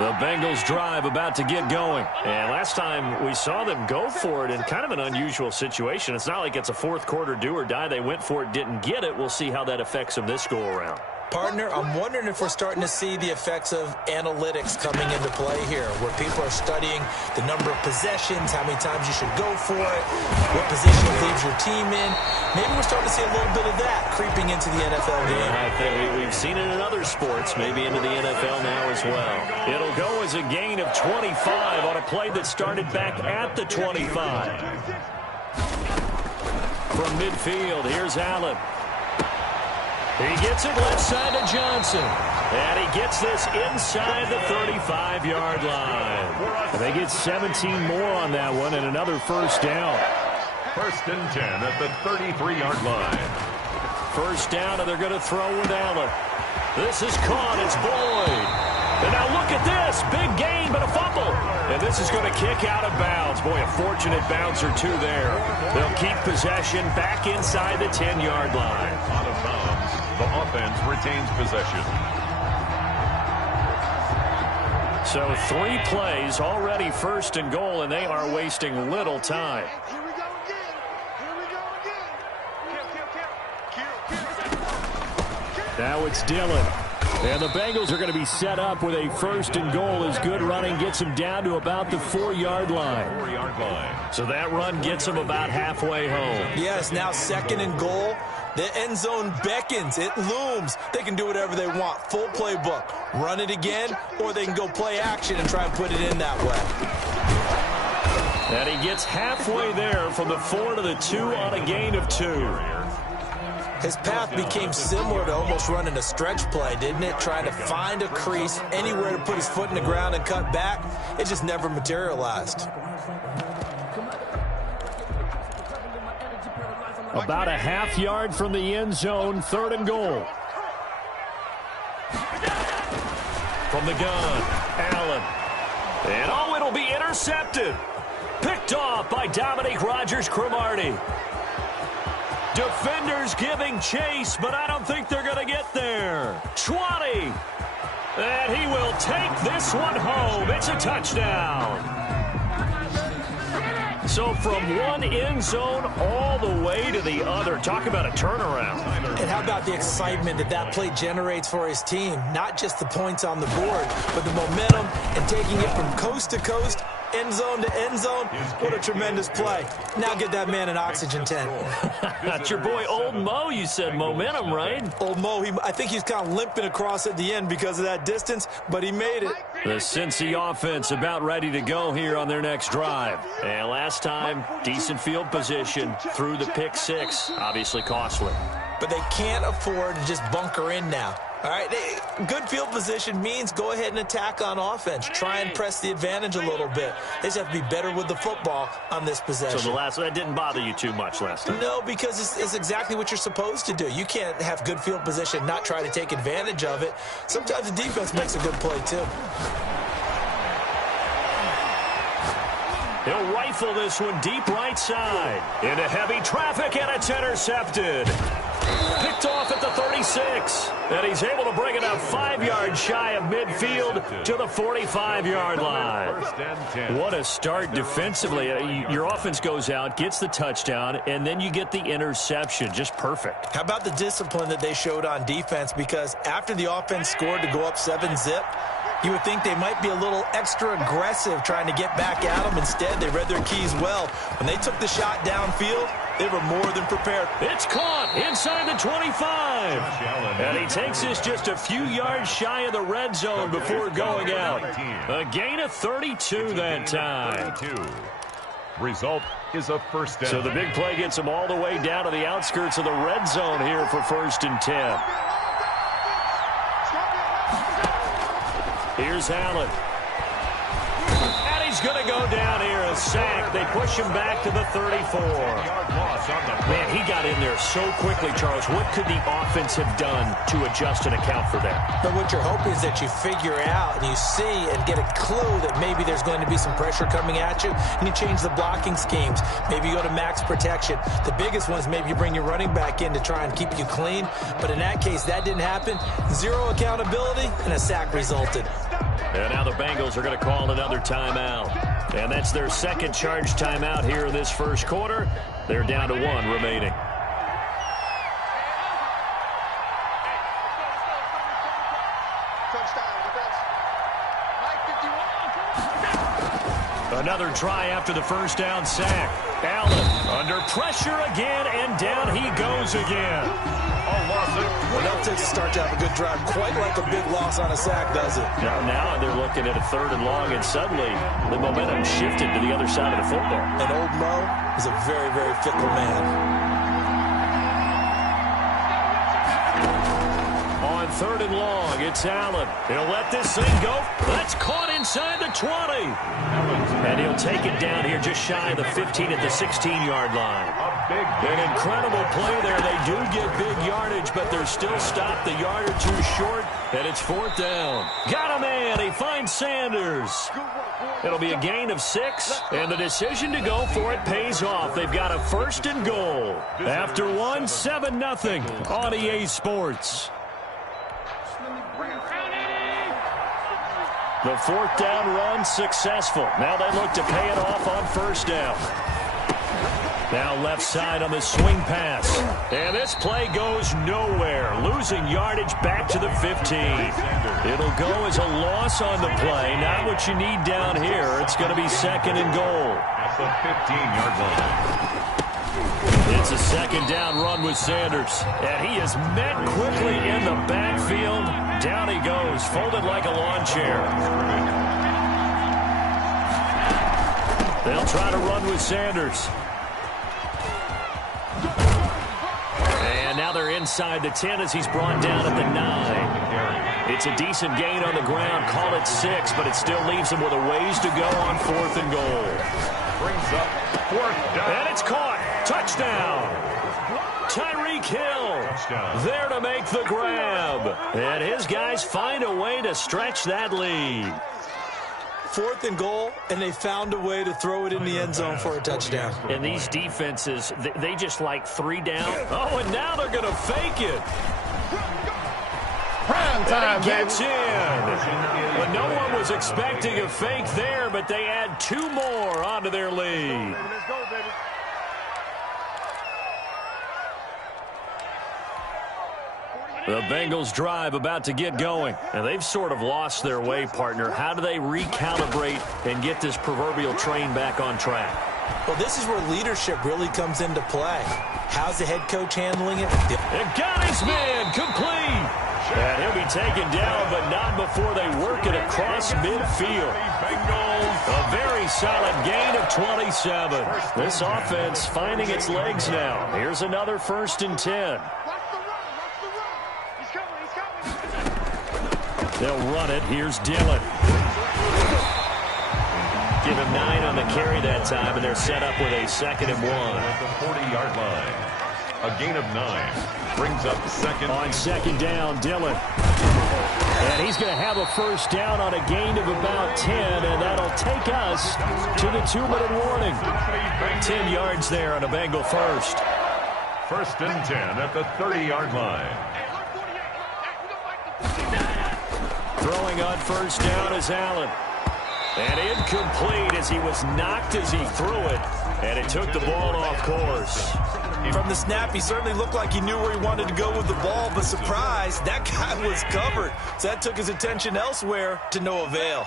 The Bengals drive about to get going. And last time we saw them go for it in kind of an unusual situation. It's not like it's a fourth quarter do or die. They went for it, didn't get it. We'll see how that affects them this go around. Partner, I'm wondering if we're starting to see the effects of analytics coming into play here, where people are studying the number of possessions, how many times you should go for it, what position leaves your team in. Maybe we're starting to see a little bit of that creeping into the NFL game. Yeah, I think we've seen it in other sports, maybe into the NFL now as well. It'll go as a gain of 25 on a play that started back at the 25. From midfield, here's Allen. He gets it left side to Johnson. And he gets this inside the 35-yard line. They get 17 more on that one and another first down. First and 10 at the 33-yard line. First down, and they're going to throw with Allen. This is caught. It's Boyd. And now look at this. Big gain, but a fumble. And this is going to kick out of bounds. Boy, a fortunate bounce or two there. They'll keep possession back inside the 10-yard line. Out of bounds. The offense retains possession. So 3 plays, already first and goal, and they are wasting little time. Here we go again. Now it's Dillon. And the Bengals are going to be set up with a first and goal as good running gets them down to about the 4-yard line. 4-yard line. So that run gets them about halfway home. Yes, now second and goal. The end zone beckons. It looms. They can do whatever they want. Full playbook. Run it again, or they can go play action and try and put it in that way. And he gets halfway there from the 4 to the 2 on a gain of 2. His path became similar to almost running a stretch play, didn't it? Trying to find a crease, anywhere to put his foot in the ground and cut back. It just never materialized. About a half yard from the end zone, third and goal. From the gun, Allen. And oh, it'll be intercepted. Picked off by Dominique Rodgers-Cromartie. Defenders giving chase, but I don't think they're going to get there. 20. And he will take this one home. It's a touchdown. So from one end zone all the way to the other. Talk about a turnaround. And how about the excitement that play generates for his team? Not just the points on the board, but the momentum and taking it from coast to coast, end zone to end zone. What a tremendous play. Now get that man an oxygen tent. That's your boy Old Mo. You said momentum, right? Old Mo, I think he's kind of limping across at the end because of that distance, but he made it. The Cincy offense about ready to go here on their next drive. And last time, decent field position through the pick 6. Obviously costly. But they can't afford to just bunker in now. All right, good field position means go ahead and attack on offense. Try and press the advantage a little bit. They just have to be better with the football on this possession. So that didn't bother you too much last time? No, because it's exactly what you're supposed to do. You can't have good field position, not try to take advantage of it. Sometimes the defense makes a good play, too. He'll rifle this one deep right side. Into heavy traffic, and it's intercepted. Picked off at the 36. And he's able to bring it up 5 yards shy of midfield to the 45-yard line. What a start defensively. Your offense goes out, gets the touchdown, and then you get the interception. Just perfect. How about the discipline that they showed on defense? Because after the offense scored to go up 7-zip, you would think they might be a little extra aggressive trying to get back at them. Instead, they read their keys well. When they took the shot downfield, they were more than prepared. It's caught inside the 25. And he takes this just a few yards shy of the red zone before going out. A gain of 32 that time. Result is a first down. So the big play gets them all the way down to the outskirts of the red zone here for first and 10. Here's Allen. And he's going to go down here, a sack. They push him back to the 34. Man, he got in there so quickly, Charles. What could the offense have done to adjust and account for that? But what you're hoping is that you figure out and you see and get a clue that maybe there's going to be some pressure coming at you, and you change the blocking schemes. Maybe you go to max protection. The biggest one is maybe you bring your running back in to try and keep you clean. But in that case, that didn't happen. Zero accountability, and a sack resulted. And now the Bengals are going to call another timeout. And that's their second charge timeout here in this first quarter. They're down to 1 remaining. Another try after the first down sack. Allen under pressure again, and down he goes again. Well, that takes a start to have a good drive. Quite like a big loss on a sack, does it? Now they're looking at a 3rd and long, and suddenly the momentum shifted to the other side of the football. And old Mo is a very, very fickle man. On 3rd and long, it's Allen. He'll let this thing go. That's caught inside the 20. And he'll take it down here just shy of the 15 at the 16-yard line. An incredible play there. They do get big yardage, but they're still stopped a yard or two short, and it's 4th down. Got a man. He finds Sanders. It'll be a gain of 6, and the decision to go for it pays off. They've got a 1st and goal. After 1, 7-0 on EA Sports. The 4th down run successful. Now they look to pay it off on 1st down. Now left side on the swing pass. And this play goes nowhere. Losing yardage back to the 15. It'll go as a loss on the play. Not what you need down here. It's going to be 2nd and goal. At the 15-yard line. It's a 2nd down run with Sanders. And he is met quickly in the backfield. Down he goes, folded like a lawn chair. They'll try to run with Sanders. And now they're inside the 10 as he's brought down at the 9. It's a decent gain on the ground. Call it 6, but it still leaves him with a ways to go on 4th and goal. Brings up 4th down. And it's caught. Touchdown. Tyreek Hill there to make the grab. And his guys find a way to stretch that lead. 4th and goal, and they found a way to throw it in the end zone for a touchdown. And these defenses, they just like 3 down. Oh, and now they're going to fake it. Prime time, and he gets in. But no one was expecting a fake there, but they add 2 more onto their lead. Let's go, baby. The Bengals drive about to get going, and they've sort of lost their way, partner. How do they recalibrate and get this proverbial train back on track? Well, this is where leadership really comes into play. How's the head coach handling it? And got his man complete. And he'll be taken down, but not before they work it across midfield. A very solid gain of 27. This offense finding its legs now. Here's another 1st and 10. They'll run it. Here's Dillon. Give him 9 on the carry that time, and they're set up with a 2nd and 1. At the 40-yard line. A gain of 9. Brings up 2nd. On 2nd down, Dillon. And he's going to have a 1st down on a gain of about 10, and that'll take us to the 2-minute warning. 10 yards there on a Bengal 1st. 1st and 10 at the 30-yard line. Throwing on 1st down is Allen. And incomplete as he was knocked as he threw it. And it took the ball off course. From the snap, he certainly looked like he knew where he wanted to go with the ball, but surprise, that guy was covered. So that took his attention elsewhere to no avail.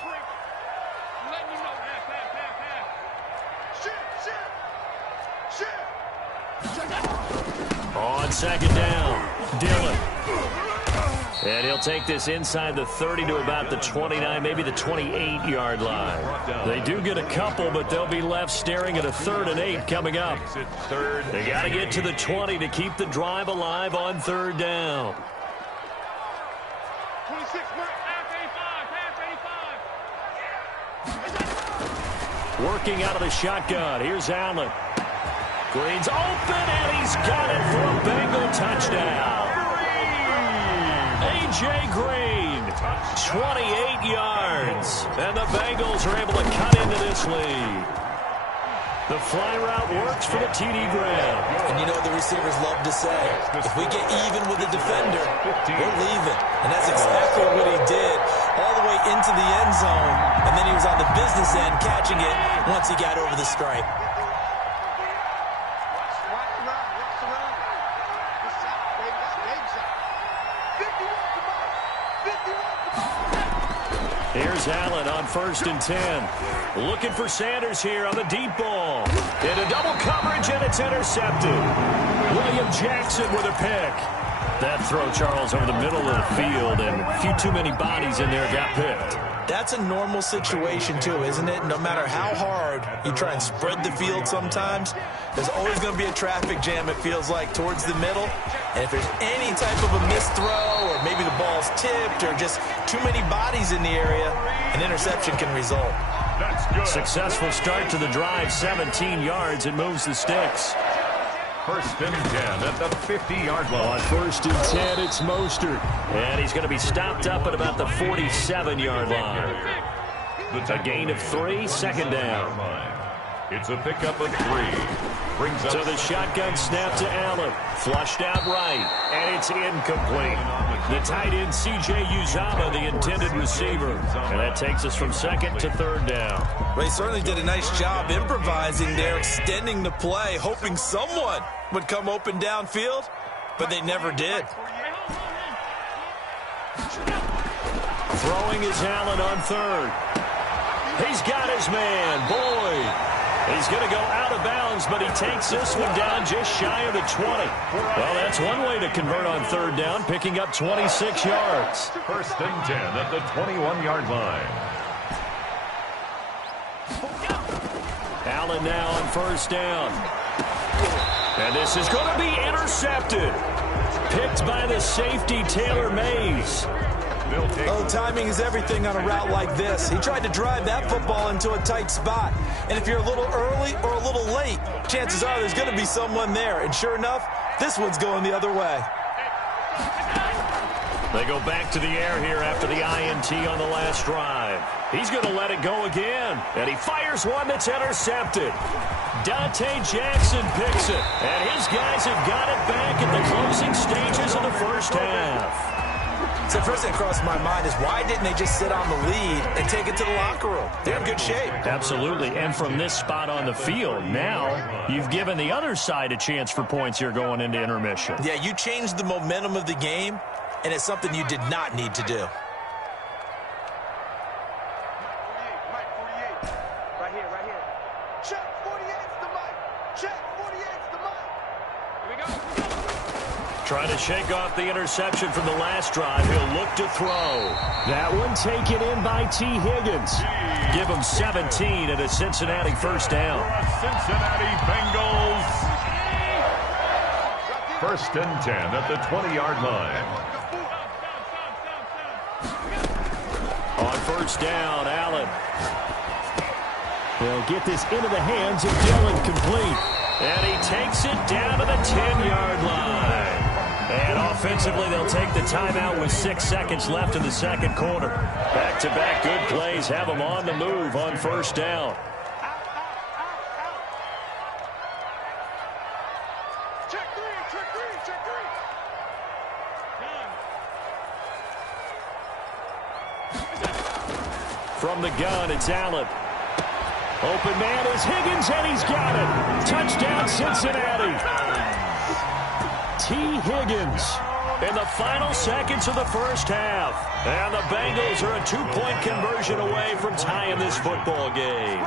On 2nd down, Dillon. And he'll take this inside the 30 to about the 29, maybe the 28-yard line. They do get a couple, but they'll be left staring at a 3rd and 8 coming up. They got to get to the 20 to keep the drive alive on 3rd down. 26, pass 85. Working out of the shotgun. Here's Allen. Green's open, and he's got it for a Bengal touchdown. A.J. Green, 28 yards. And the Bengals are able to cut into this lead. The fly route works for the TD Graham. And you know what the receivers love to say? If we get even with the defender, we're leaving. And that's exactly what he did. all the way into the end zone, and then he was on the business end catching it once he got over the stripe. Here's Allen on 1st and 10. Looking for Sanders here on the deep ball. Into double coverage, and it's intercepted. William Jackson with a pick. That throw, Charles, over the middle of the field, and a few too many bodies in there got picked. That's a normal situation, too, isn't it? No matter how hard you try and spread the field sometimes, there's always going to be a traffic jam, it feels like, towards the middle. And if there's any type of a missed throw, or maybe the ball's tipped, or just too many bodies in the area, an interception can result. That's good. Successful start to the drive, 17 yards, and moves the sticks. 1st and 10 at the 50-yard line. On 1st and 10, it's Mostert. And he's going to be stopped up at about the 47-yard line. A gain of 3, 2nd down. It's a pickup of 3. Brings up So the shotgun snap to Allen. Flushed out right, and it's incomplete. The tight end, C.J. Uzomah, the intended receiver. And that takes us from 2nd to 3rd down. They certainly did a nice job improvising there, extending the play, hoping someone would come open downfield, but they never did. Throwing is Allen on 3rd. He's got his man, Boyd. He's going to go out of bounds, but he takes this one down just shy of the 20. Well, that's one way to convert on 3rd down, picking up 26 yards. 1st and 10 at the 21-yard line. Allen now on 1st down. And this is going to be intercepted. Picked by the safety, Taylor Mays. Oh, timing is everything on a route like this. He tried to drive that football into a tight spot. And if you're a little early or a little late, chances are there's going to be someone there. And sure enough, this one's going the other way. They go back to the air here after the INT on the last drive. He's going to let it go again. And he fires one that's intercepted. Dante Jackson picks it. And his guys have got it back at the closing stages of the first half. So first thing crossed my mind is why didn't they just sit on the lead and take it to the locker room? They're in good shape. Absolutely. And from this spot on the field, now you've given the other side a chance for points here going into intermission. Yeah, you changed the momentum of the game, and it's something you did not need to do. Trying to shake off the interception from the last drive. He'll look to throw. That one taken in by T. Higgins. Give him 17 at a Cincinnati 1st down. Cincinnati Bengals. 1st and 10 at the 20-yard line. On 1st down, Allen. They'll get this into the hands of Dillon, complete. And he takes it down to the 10-yard line. And offensively, they'll take the timeout with 6 seconds left in the 2nd quarter. Back-to-back good plays have them on the move on 1st down. Check three. From the gun, it's Allen. Open man is Higgins, and he's got it. Touchdown, Cincinnati. T. Higgins in the final seconds of the first half. And the Bengals are a 2-point conversion away from tying this football game.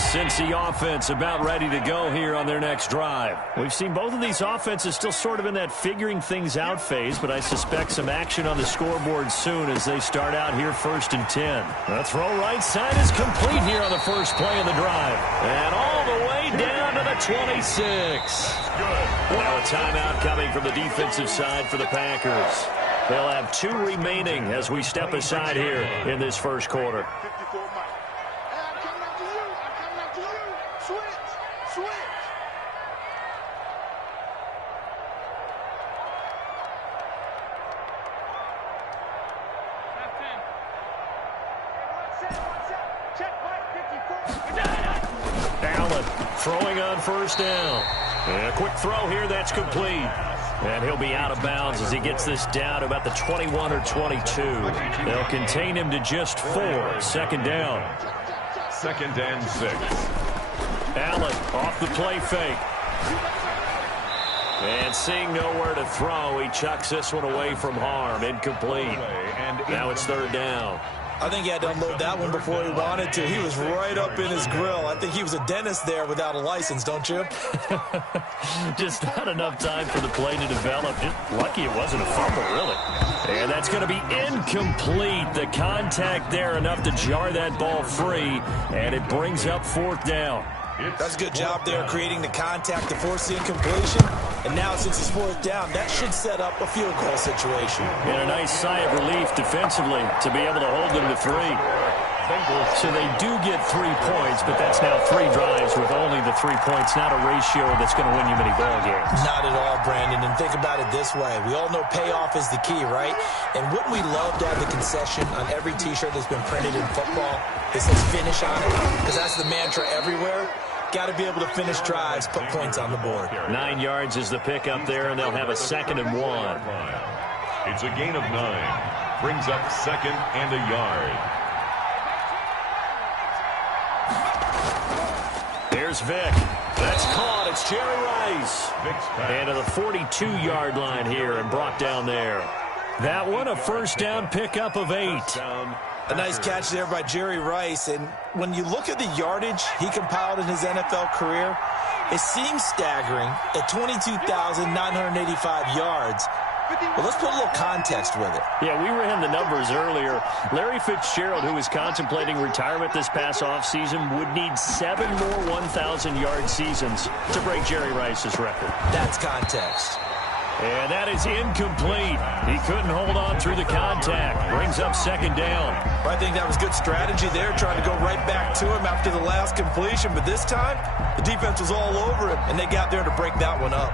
This Cincy offense about ready to go here on their next drive. We've seen both of these offenses still sort of in that figuring things out phase, but I suspect some action on the scoreboard soon as they start out here 1st and 10. The throw right side is complete here on the first play of the drive. And all the way down to the 26. Now a timeout coming from the defensive side for the Packers. They'll have 2 remaining as we step aside here in this first quarter. 54 Mike. Hey, I'm coming after you. I'm coming after you. Switch. Check Mike 54. Allen throwing on first down. And a quick throw here that's complete. And he'll be out of bounds as he gets this down to about the 21 or 22. They'll contain him to just 4. Second down. 2nd and 6. Allen off the play fake. And seeing nowhere to throw, he chucks this one away from harm. Incomplete. Now it's 3rd down. I think he had to unload that one before he wanted to. He was right up in his grill. I think he was a dentist there without a license, don't you? Just not enough time for the play to develop. Just lucky it wasn't a fumble, really. And that's going to be incomplete. The contact there enough to jar that ball free, and it brings up 4th down. That's a good job there creating the contact to force the incompletion. And now since it's 4th down, that should set up a field goal situation. And a nice sigh of relief defensively to be able to hold them to 3. So they do get 3 points, but that's now 3 drives with only the 3 points, not a ratio that's going to win you many ball games. Not at all, Brandon. And think about it this way. We all know payoff is the key, right? And wouldn't we love to have the concession on every T-shirt that's been printed in football that says finish on it? Because that's the mantra everywhere. Got to be able to finish drives, put points on the board. 9 yards is the pickup there, and they'll have a 2nd and 1. It's a gain of 9. Brings up 2nd and a yard. Here's Vick. That's caught. It's Jerry Rice. And to the 42-yard line here and brought down there. That one, a first down pickup of 8. A nice catch there by Jerry Rice. And when you look at the yardage he compiled in his NFL career, it seems staggering at 22,985 yards. Well, let's put a little context with it. Yeah, we ran the numbers earlier. Larry Fitzgerald, who was contemplating retirement this past offseason, would need 7 more 1,000-yard seasons to break Jerry Rice's record. That's context. And that is incomplete. He couldn't hold on through the contact. Brings up 2nd down. I think that was good strategy there, trying to go right back to him after the last completion. But this time, the defense was all over him, and they got there to break that one up.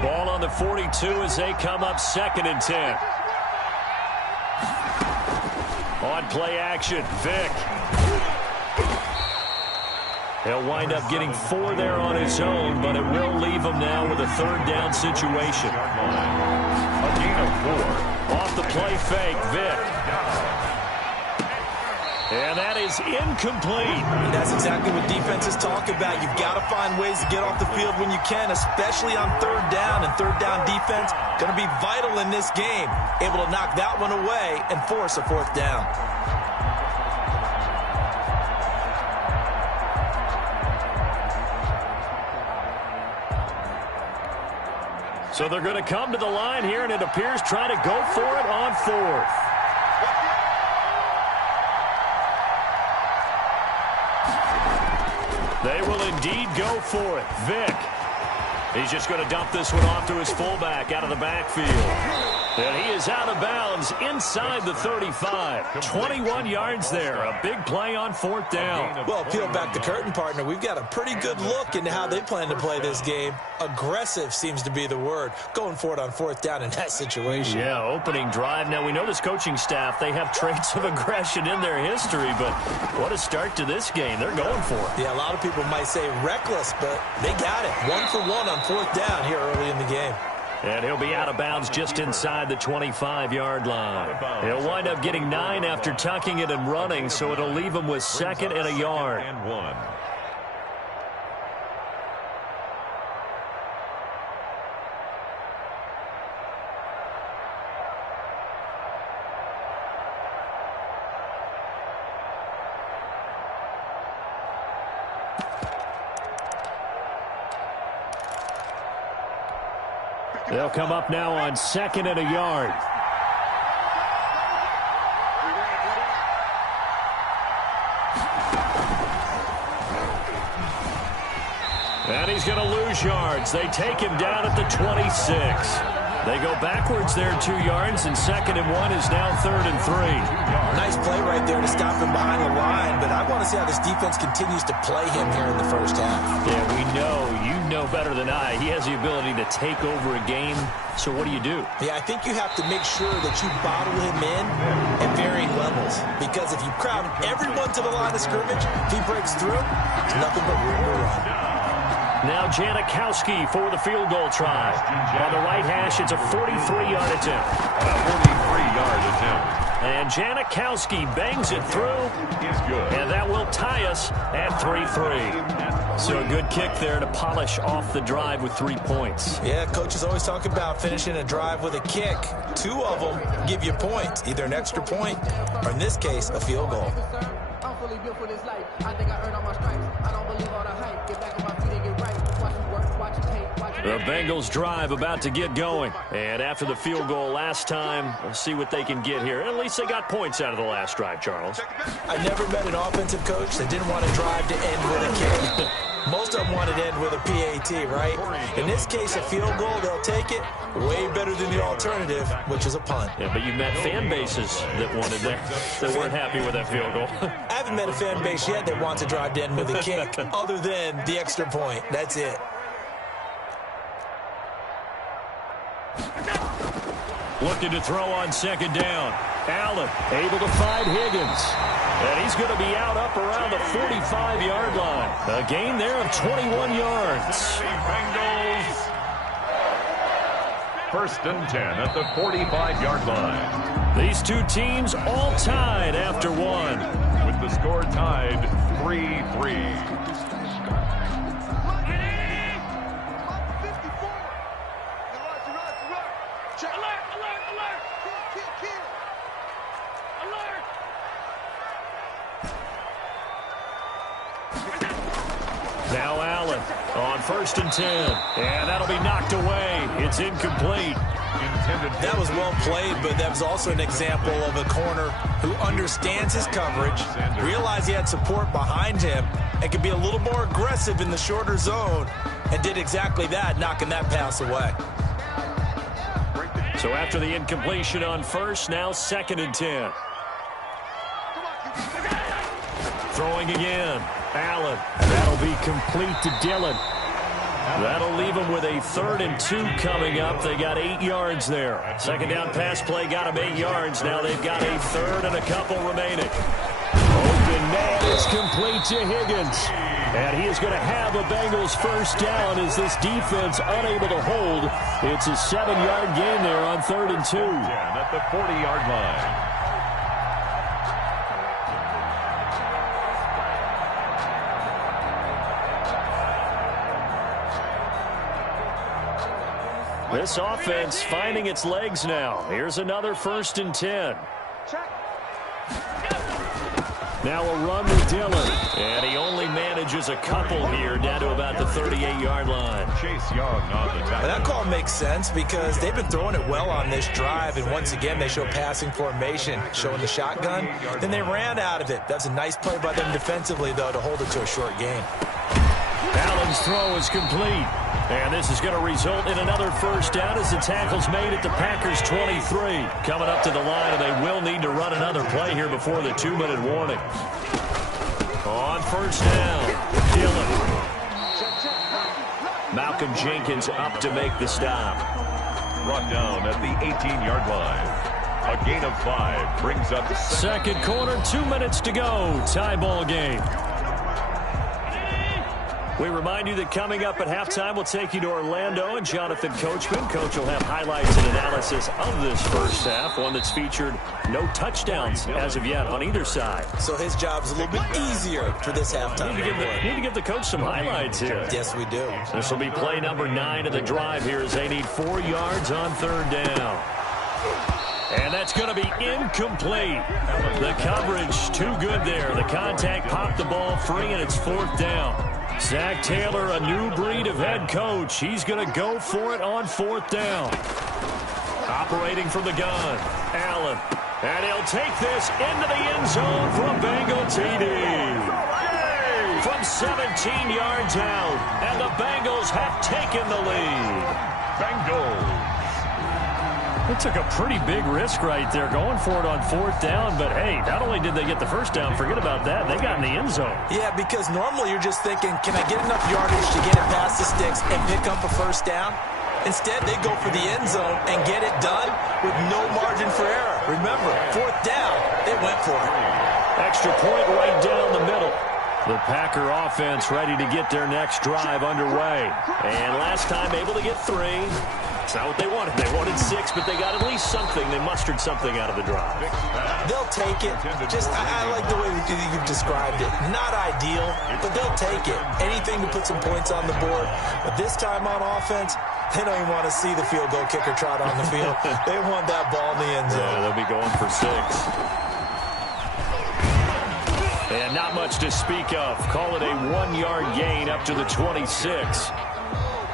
Ball on the 42 as they come up 2nd and 10. On play action, Vick. He'll wind up getting 4 there on his own, but it will leave him now with a 3rd down situation. A gain of 4. Off the play fake, Vick. And that is incomplete. And that's exactly what defenses talk about. You've got to find ways to get off the field when you can, especially on 3rd down. And 3rd down defense going to be vital in this game. Able to knock that one away and force a 4th down. So they're going to come to the line here, and it appears trying to go for it on 4th. They will indeed go for it. Vick. He's just going to dump this one off to his fullback out of the backfield. And he is out of bounds inside the 35. 21 yards there. A big play on 4th down. Well, peel back the curtain, partner. We've got a pretty good look into how they plan to play this game. Aggressive seems to be the word. Going for it on 4th down in that situation. Yeah, opening drive. Now, we know this coaching staff, they have traits of aggression in their history, but what a start to this game. They're going for it. Yeah, a lot of people might say reckless, but they got it. 1 for 1 on 4th down here early in the game. And he'll be out of bounds just inside the 25-yard line. He'll wind up getting 9 after tucking it and running, so it'll leave him with 2nd and a yard. And 1. They'll come up now on 2nd and a yard. And he's going to lose yards. They take him down at the 26. They go backwards there 2 yards, and 2nd and 1 is now 3rd and 3. Nice play right there to stop him behind the line, but I want to see how this defense continues to play him here in the first half. Yeah, we know. You know better than I. He has the ability to take over a game, so what do you do? Yeah, I think you have to make sure that you bottle him in at varying levels, because if you crowd everyone to the line of scrimmage, if he breaks through, there's nothing but room to run. Now Janikowski for the field goal try. On the right hash, it's a 43-yard attempt. A 43-yard attempt. And Janikowski bangs it through. Is good. And that will tie us at 3-3. So a good kick there to polish off the drive with 3 points. Yeah, coaches always talk about finishing a drive with a kick. 2 of them give you points, either an extra point or, in this case, a field goal. I'm fully built for this life. I think I earned all my stripes. I don't believe all the hype. Get back on my feet and get right. Watch it work, watch it take, watch it. The Bengals drive about to get going. And after the field goal last time, we'll see what they can get here. At least they got points out of the last drive, Charles. I never met an offensive coach that didn't want to drive to end with a kick. Most of them wanted to end with a PAT, right? In this case, a field goal, they'll take it. Way better than the alternative, which is a punt. Yeah, but you met fan bases that wanted that weren't happy with that field goal. I haven't met a fan base yet that wants to drive to end with a kick, other than the extra point. That's it. Looking to throw on 2nd down. Allen able to find Higgins. And he's going to be out up around the 45-yard line. A gain there of 21 yards. Bengals. 1st and 10 at the 45-yard line. These two teams all tied after 1. With the score tied 3-3. Now Allen on 1st and 10. And that'll be knocked away. It's incomplete. That was well played, but that was also an example of a corner who understands his coverage, realized he had support behind him, and could be a little more aggressive in the shorter zone, and did exactly that, knocking that pass away. So after the incompletion on 1st, now 2nd and 10. Throwing again. Allen. That'll be complete to Dillon. That'll leave them with a 3rd and 2 coming up. They got 8 yards there. 2nd down pass play got them 8 yards. Now they've got a 3rd and a couple remaining. Open man is complete to Higgins. And he is going to have a Bengals 1st down as this defense unable to hold. It's a 7-yard gain there on 3rd and 2. At the 40-yard line. This offense finding its legs now. Here's another 1st and 10. Now a run with Dillon. And he only manages a couple here down to about the 38-yard line. Chase Young on the tackle. That call makes sense because they've been throwing it well on this drive, and once again they show passing formation, showing the shotgun. Then they ran out of it. That's a nice play by them defensively, though, to hold it to a short game. Allen's throw is complete. And this is going to result in another 1st down as the tackle's made at the Packers' 23. Coming up to the line, and they will need to run another play here before the 2-minute warning. On 1st down, Dillon. Malcolm Jenkins up to make the stop. Brought down at the 18-yard line. A gain of 5 brings up 2nd quarter, 2 minutes to go. Tie ball game. We remind you that coming up at halftime, we'll take you to Orlando and Jonathan Coachman. Coach will have highlights and analysis of this first half, one that's featured no touchdowns as of yet on either side. So his job's a little bit easier for this halftime. Need to give the coach some highlights here. Yes, we do. This will be play number 9 of the drive here as they need 4 yards on third down. And that's going to be incomplete. The coverage too good there. The contact popped the ball free, and it's 4th down. Zach Taylor, a new breed of head coach. He's going to go for it on 4th down. Operating from the gun, Allen. And he'll take this into the end zone for a Bengal TD. From 17 yards out, and the Bengals have taken the lead. Bengals. They took a pretty big risk right there going for it on 4th down, but hey, not only did they get the first down, forget about that, they got in the end zone. Yeah, because normally you're just thinking, can I get enough yardage to get it past the sticks and pick up a first down? Instead, they go for the end zone and get it done with no margin for error. Remember, 4th down, they went for it. Extra point right down the middle. The Packer offense ready to get their next drive underway. And last time able to get 3. It's not what they wanted. They wanted 6, but they got at least something. They mustered something out of the drive. They'll take it. I like the way you've described it. Not ideal, but they'll take it. Anything to put some points on the board. But this time on offense, they don't even want to see the field goal kicker trot on the field. They want that ball in the end zone. Yeah, they'll be going for 6. And not much to speak of. Call it a 1-yard gain up to the 26.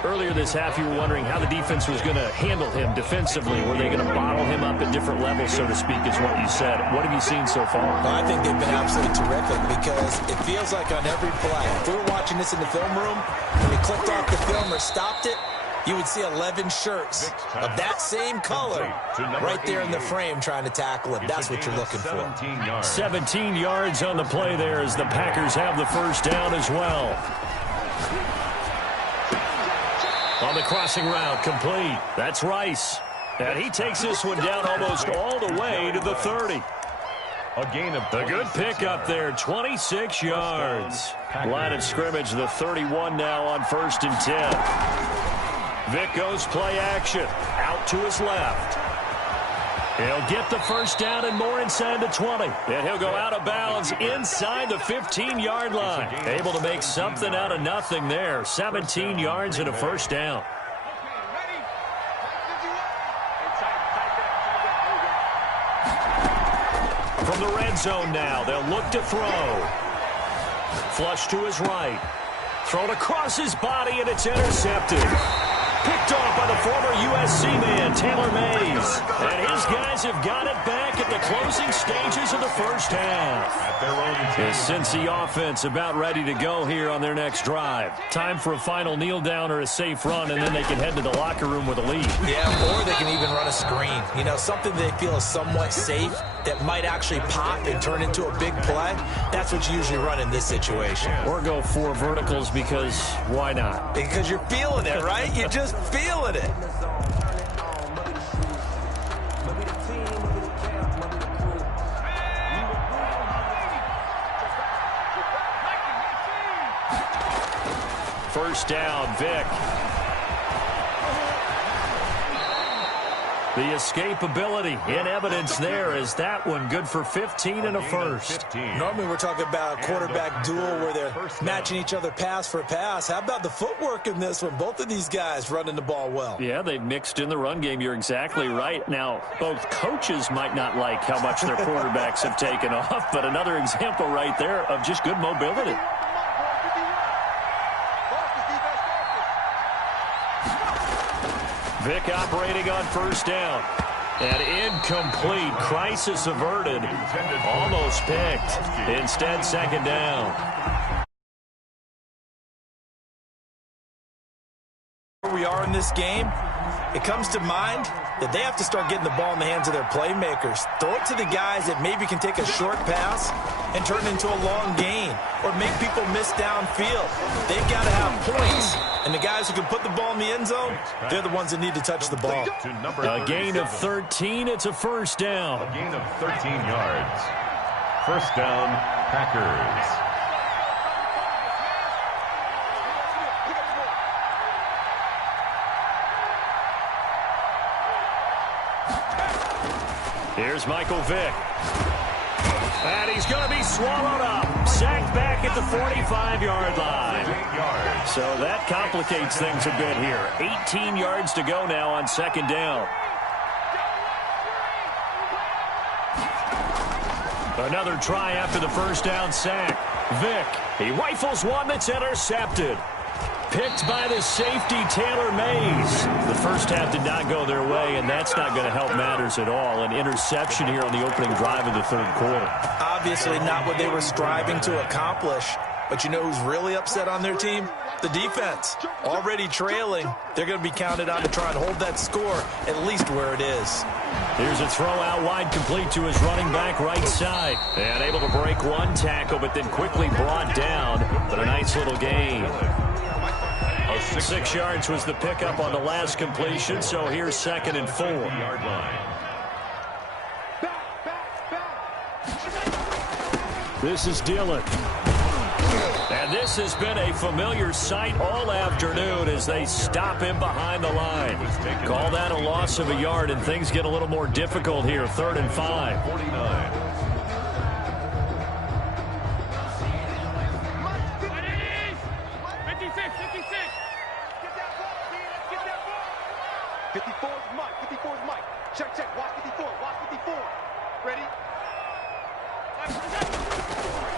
Earlier this half, you were wondering how the defense was going to handle him defensively. Were they going to bottle him up at different levels, so to speak, is what you said. What have you seen so far? Well, I think they've been absolutely terrific because it feels like on every play, if we were watching this in the film room, when you clicked off the film or stopped it, you would see 11 shirts of that same color right there in the frame trying to tackle it. That's what you're looking for. 17 yards on the play there as the Packers have the first down as well. On the crossing route, complete. That's Rice. And he takes this one down almost all the way to the 30. A gain of a good pickup there, 26 yards. Line of scrimmage, the 31 now on 1st and 10. Vic goes play action. Out to his left. He'll get the first down and more inside the 20. And he'll go out of bounds inside the 15-yard line. Able to make something out of nothing there. 17 yards and a first down. From the red zone now, they'll look to throw. Flush to his right. Thrown across his body, and it's intercepted. Picked off by the former USC man, Taylor Mays. And his guys have got it back at the closing stages of the first half. The Cincy offense about ready to go here on their next drive. Time for a final kneel down or a safe run, and then they can head to the locker room with a lead. Yeah, or they can even run a screen. You know, something they feel is somewhat safe that might actually pop and turn into a big play. That's what you usually run in this situation. Or go 4 verticals because why not? Because you're feeling it, right? You're just feeling it. First down, Vic. The escapability in evidence there is that one good for 15 and a first. Normally we're talking about a quarterback duel where they're matching each other pass for pass. How about the footwork in this one? Both of these guys running the ball well. Yeah, they've mixed in the run game. You're exactly right. Now, both coaches might not like how much their quarterbacks have taken off, but another example right there of just good mobility. Vic operating on first down. And incomplete. Crisis averted. Almost picked. Instead, second down. Where we are in this game, it comes to mind that they have to start getting the ball in the hands of their playmakers. Throw it to the guys that maybe can take a short pass and turn it into a long gain or make people miss downfield. They've got to have points. And the guys who can put the ball in the end zone, they're the ones that need to touch the ball. A gain of 13. It's a first down. A gain of 13 yards. First down, Packers. Here's Michael Vick. And he's going to be swallowed up. Sacked back at the 45-yard line. So that complicates things a bit here. 18 yards to go now on second down. Another try after the first down sack. Vick, he rifles one that's intercepted. Picked by the safety, Taylor Mays. The first half did not go their way, and that's not going to help matters at all. An interception here on the opening drive of the third quarter. Obviously not what they were striving to accomplish. But you know who's really upset on their team? The defense. Already trailing. They're going to be counted on to try and hold that score at least where it is. Here's a throw out wide, complete to his running back right side. And able to break one tackle, but then quickly brought down. But a nice little gain. 6 yards was the pickup on the last completion, so here's 2nd and 4. This is Dillon. And this has been a familiar sight all afternoon as they stop him behind the line. Call that a loss of a yard, and things get a little more difficult here. 3rd and 5. 49.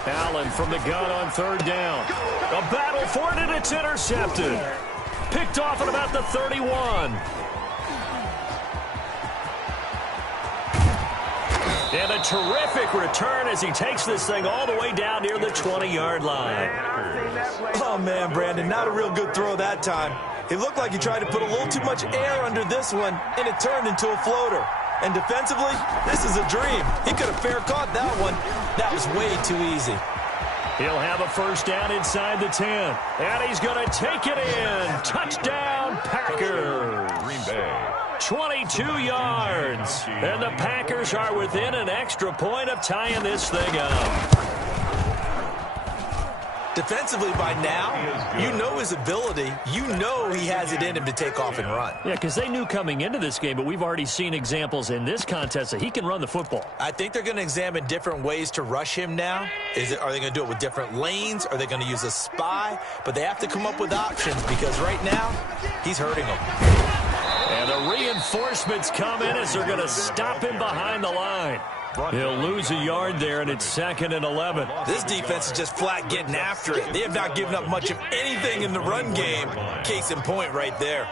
Allen from the gun on 3rd down. A battle for it, and it's intercepted. Picked off at about the 31. And a terrific return as he takes this thing all the way down near the 20-yard line. Oh, man, Brandon, not a real good throw that time. It looked like he tried to put a little too much air under this one, and it turned into a floater. And defensively, this is a dream. He could have fair caught that one. That was way too easy. He'll have a first down inside the 10. And he's going to take it in. Touchdown, Packers. Green Bay. 22 yards. And the Packers are within an extra point of tying this thing up. Defensively by now, you know his ability. You know he has it in him to take off and run. Yeah, because they knew coming into this game, but we've already seen examples in this contest that he can run the football. I think they're going to examine different ways to rush him now. Are they going to do it with different lanes? Are they going to use a spy? But they have to come up with options because right now, he's hurting them. And the reinforcements come in as they're going to stop him behind the line. He'll lose a yard there, and it's 2nd and 11. This defense is just flat getting after it. They have not given up much of anything in the run game. Case in point right there.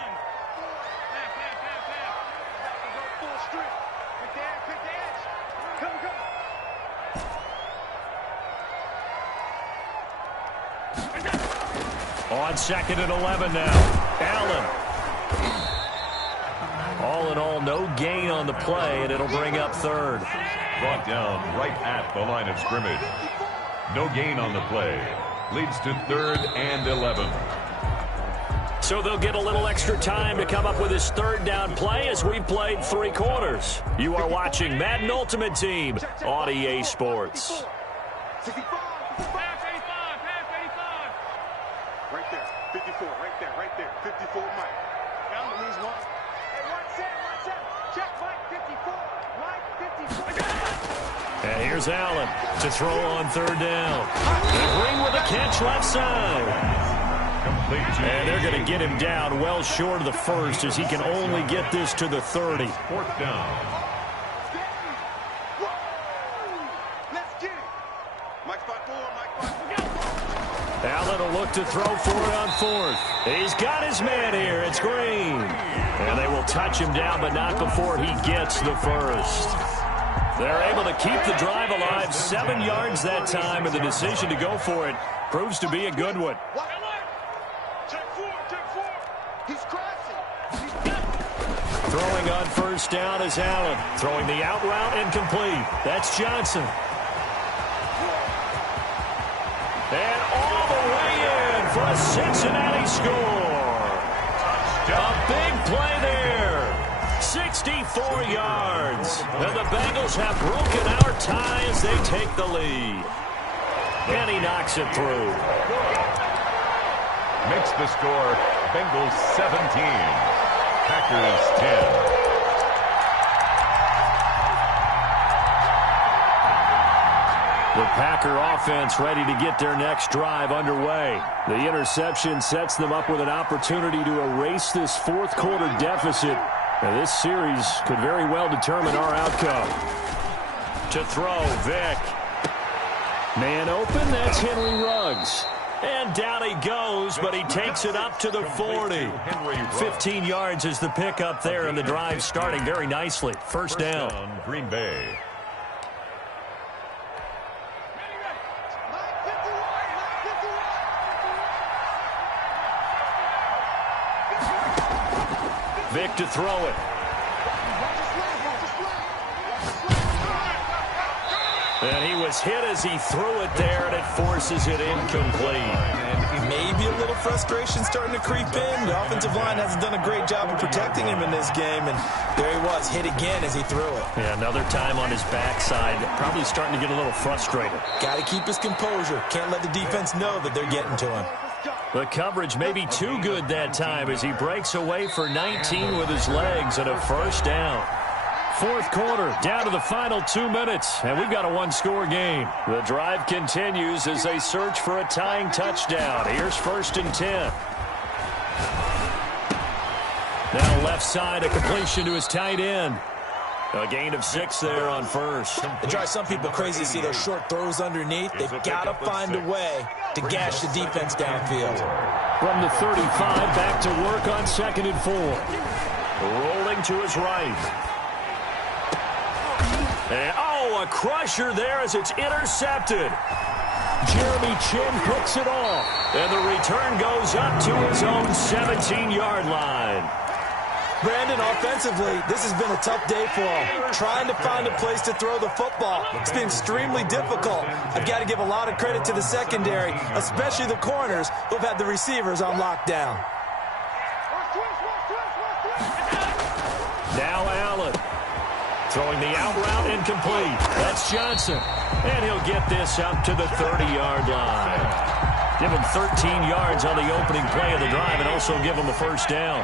On 2nd and 11 now. Allen. All in all, no gain on the play, and it'll bring up 3rd. Brought down right at the line of scrimmage. No gain on the play. Leads to 3rd and 11. So they'll get a little extra time to come up with his 3rd down play as we played 3 quarters. You are watching Madden Ultimate Team on EA Sports. 65, 55, 85, 85. Right there, 54, right there, 54, Mike. Down to lose one. Hey, 1-7, check Mike 54, Mike 54. And here's Allen to throw on 3rd down. And Green with a catch left side. And they're going to get him down well short of the 1st as he can only get this to the 30. 4th down. Let's get it. Mike 5-4, Mike 5-4. Allen will look to throw for it on 4th. He's got his man here. It's Green. And they will touch him down, but not before he gets the 1st. They're able to keep the drive alive. 7 yards that time, and the decision to go for it proves to be a good one. Check 4. He's crashing. Throwing on 1st down is Allen. Throwing the out route incomplete. That's Johnson. And all the way in for a Cincinnati score. A big play there. 64 yards. And the Bengals have broken our tie as they take the lead. And he knocks it through. Makes the score Bengals 17. Packers 10. The Packer offense ready to get their next drive underway. The interception sets them up with an opportunity to erase this fourth quarter deficit. And this series could very well determine our outcome. To throw, Vick. Man open, that's Henry Ruggs. And down he goes, but he takes it up to the 40. 15 yards is the pickup there, and the drive starting very nicely. First down. Green Bay. Vick to throw it. And he was hit as he threw it there, and it forces it incomplete. Maybe a little frustration starting to creep in. The offensive line hasn't done a great job of protecting him in this game, and there he was, hit again as he threw it. Yeah, another time on his backside, probably starting to get a little frustrated. Got to keep his composure. Can't let the defense know that they're getting to him. The coverage may be too good that time as he breaks away for 19 with his legs and a first down. Fourth quarter, down to the final 2 minutes, and we've got a one-score game. The drive continues as they search for a tying touchdown. Here's 1st and 10. Now left side, a completion to his tight end. A gain of 6 there on first. It drives some people crazy to see those short throws underneath. They've got to find a way to gash the defense downfield. From the 35, back to work on 2nd and 4. Rolling to his right. And, a crusher there as it's intercepted. Jeremy Chinn picks it off. And the return goes up to his own 17-yard line. Brandon, offensively, this has been a tough day for him. Trying to find a place to throw the football. It's been extremely difficult. I've got to give a lot of credit to the secondary, especially the corners who've had the receivers on lockdown. Now Allen. Throwing the out route incomplete. That's Johnson. And he'll get this up to the 30-yard line. Give him 13 yards on the opening play of the drive and also give him a first down.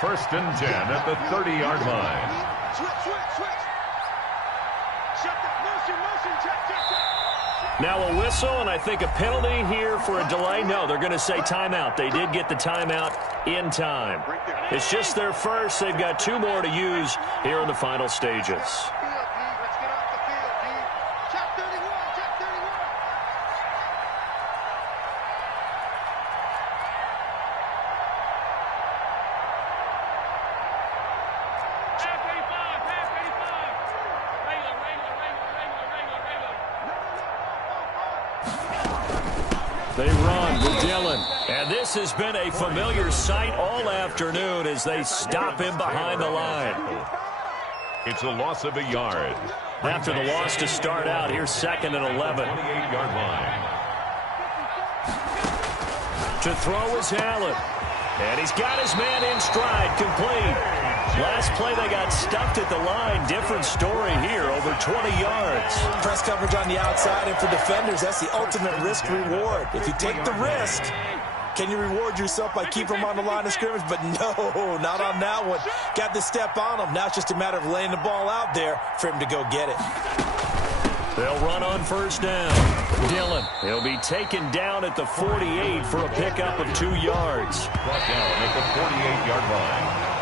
1st and 10 at the 30-yard line. Now a whistle, and I think a penalty here for a delay. No, they're going to say timeout. They did get the timeout in time. It's just their first. They've got 2 more to use here in the final stages. They run with Dillon. And this has been a familiar sight all afternoon as they stop him behind the line. It's a loss of a yard. After the loss to start out, here's 2nd and 11. 28-yard line. To throw is Allen. And he's got his man in stride, complete. Last play, they got stuffed at the line. Different story here, over 20 yards. Press coverage on the outside, and for defenders, that's the ultimate risk-reward. If you take the risk, can you reward yourself by keeping them on the line of scrimmage? But no, not on that one. Got the step on him. Now it's just a matter of laying the ball out there for him to go get it. They'll run on first down. Dillon, he'll be taken down at the 48 for a pickup of 2 yards. Brought down at the 48-yard line.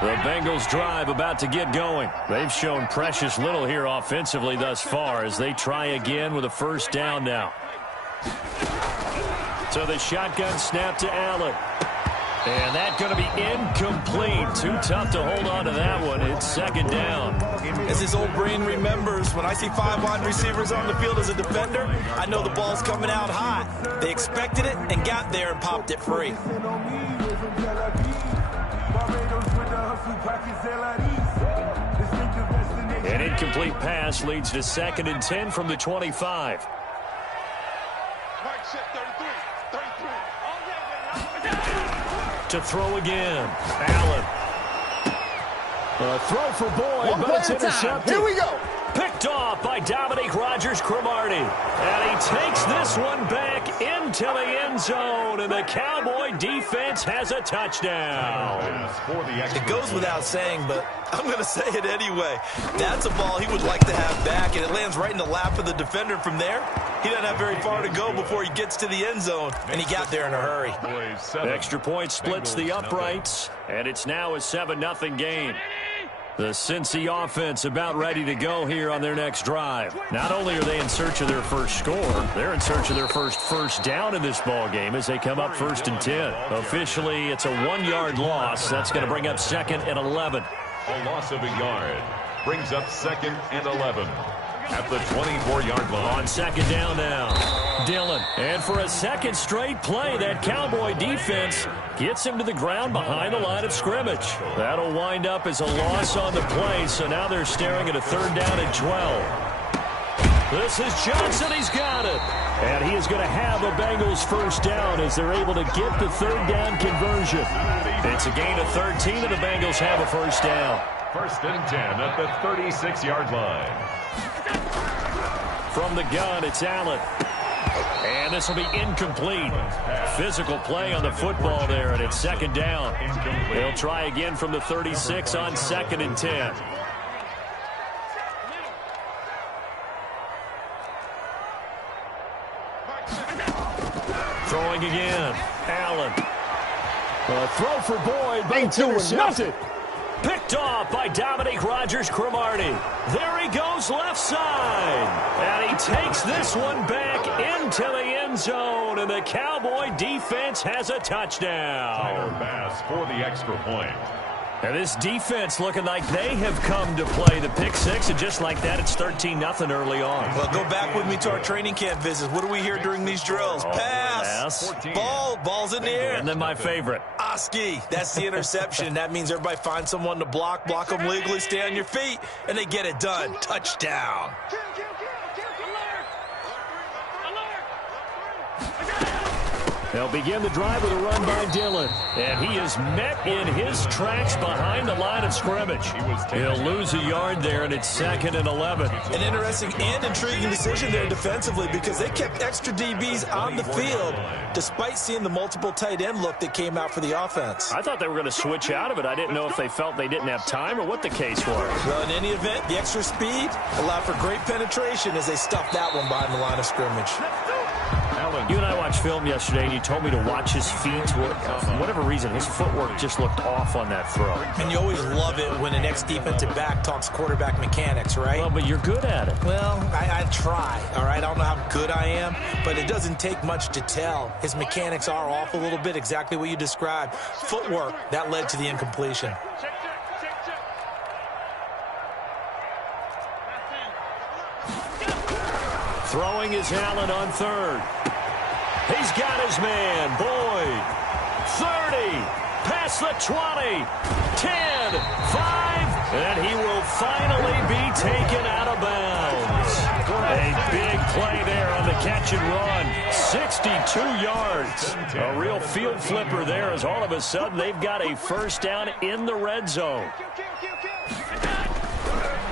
The Bengals drive about to get going. They've shown precious little here offensively thus far as they try again with a first down now. So the shotgun snap to Allen. And that's going to be incomplete. Too tough to hold on to that one. It's second down. As his old brain remembers, when I see 5 wide receivers on the field as a defender, I know the ball's coming out hot. They expected it and got there and popped it free. An incomplete pass leads to 2nd and 10 from the 25. To throw again. Allen. A throw for Boyd, but it's intercepted. Here we go. Picked off by Dominique Rodgers-Cromartie. And he takes this one back into the end zone. And the Cowboy defense has a touchdown. It goes without saying, but I'm going to say it anyway. That's a ball he would like to have back, and it lands right in the lap of the defender. From there, he doesn't have very far to go before he gets to the end zone, and he got there in a hurry. Extra point splits the uprights, and it's now a 7-0 game. The Cincy offense about ready to go here on their next drive. Not only are they in search of their first score, they're in search of their first down in this ball game as they come up 1st and 10. Officially, it's a 1-yard loss. That's going to bring up 2nd and 11. A loss of a yard brings up 2nd and 11 at the 24-yard line. On 2nd down now, Dillon. And for a second straight play, that Cowboy defense gets him to the ground behind the line of scrimmage. That'll wind up as a loss on the play, so now they're staring at a 3rd down and 12. This is Johnson. He's got it. And he is going to have a Bengals first down as they're able to get the 3rd down conversion. It's a gain of 13, and the Bengals have a first down. 1st and 10 at the 36-yard line. From the gun, it's Allen. And this will be incomplete. Physical play on the football there, and it's 2nd down. They'll try again from the 36 on 2nd and 10. Throwing again. Allen. A throw for Boyd, but it's intercepted. Picked off by Dominique Rodgers-Cromartie. There he goes left side. And he takes this one back into the end zone. And the Cowboy defense has a touchdown. Tyler Bass for the extra point. And this defense looking like they have come to play the pick six. And just like that, it's 13-0 early on. Well, go back with me to our training camp visits. What do we hear during these drills? Pass. Ball's in the air. And then my favorite. Oski. That's the interception. That means everybody finds someone to block them legally, stay on your feet, and they get it done. Touchdown. They'll begin the drive with a run by Dillon. And he is met in his tracks behind the line of scrimmage. He'll lose a yard there, and it's 2nd and 11. An interesting and intriguing decision there defensively because they kept extra DBs on the field despite seeing the multiple tight end look that came out for the offense. I thought they were going to switch out of it. I didn't know if they felt they didn't have time or what the case was. Well, in any event, the extra speed allowed for great penetration as they stuffed that one behind the line of scrimmage. You and I watched film yesterday, and you told me to watch his feet. For whatever reason, his footwork just looked off on that throw. And you always love it when an ex-defensive back talks quarterback mechanics, right? Well, but you're good at it. Well, I try, all right? I don't know how good I am, but it doesn't take much to tell. His mechanics are off a little bit, exactly what you described. Footwork, that led to the incompletion. Throwing is Allen on 3rd. He's got his man, Boyd. 30, past the 20, 10, 5, and he will finally be taken out of bounds. A big play there on the catch and run. 62 yards. A real field flipper there as all of a sudden they've got a first down in the red zone.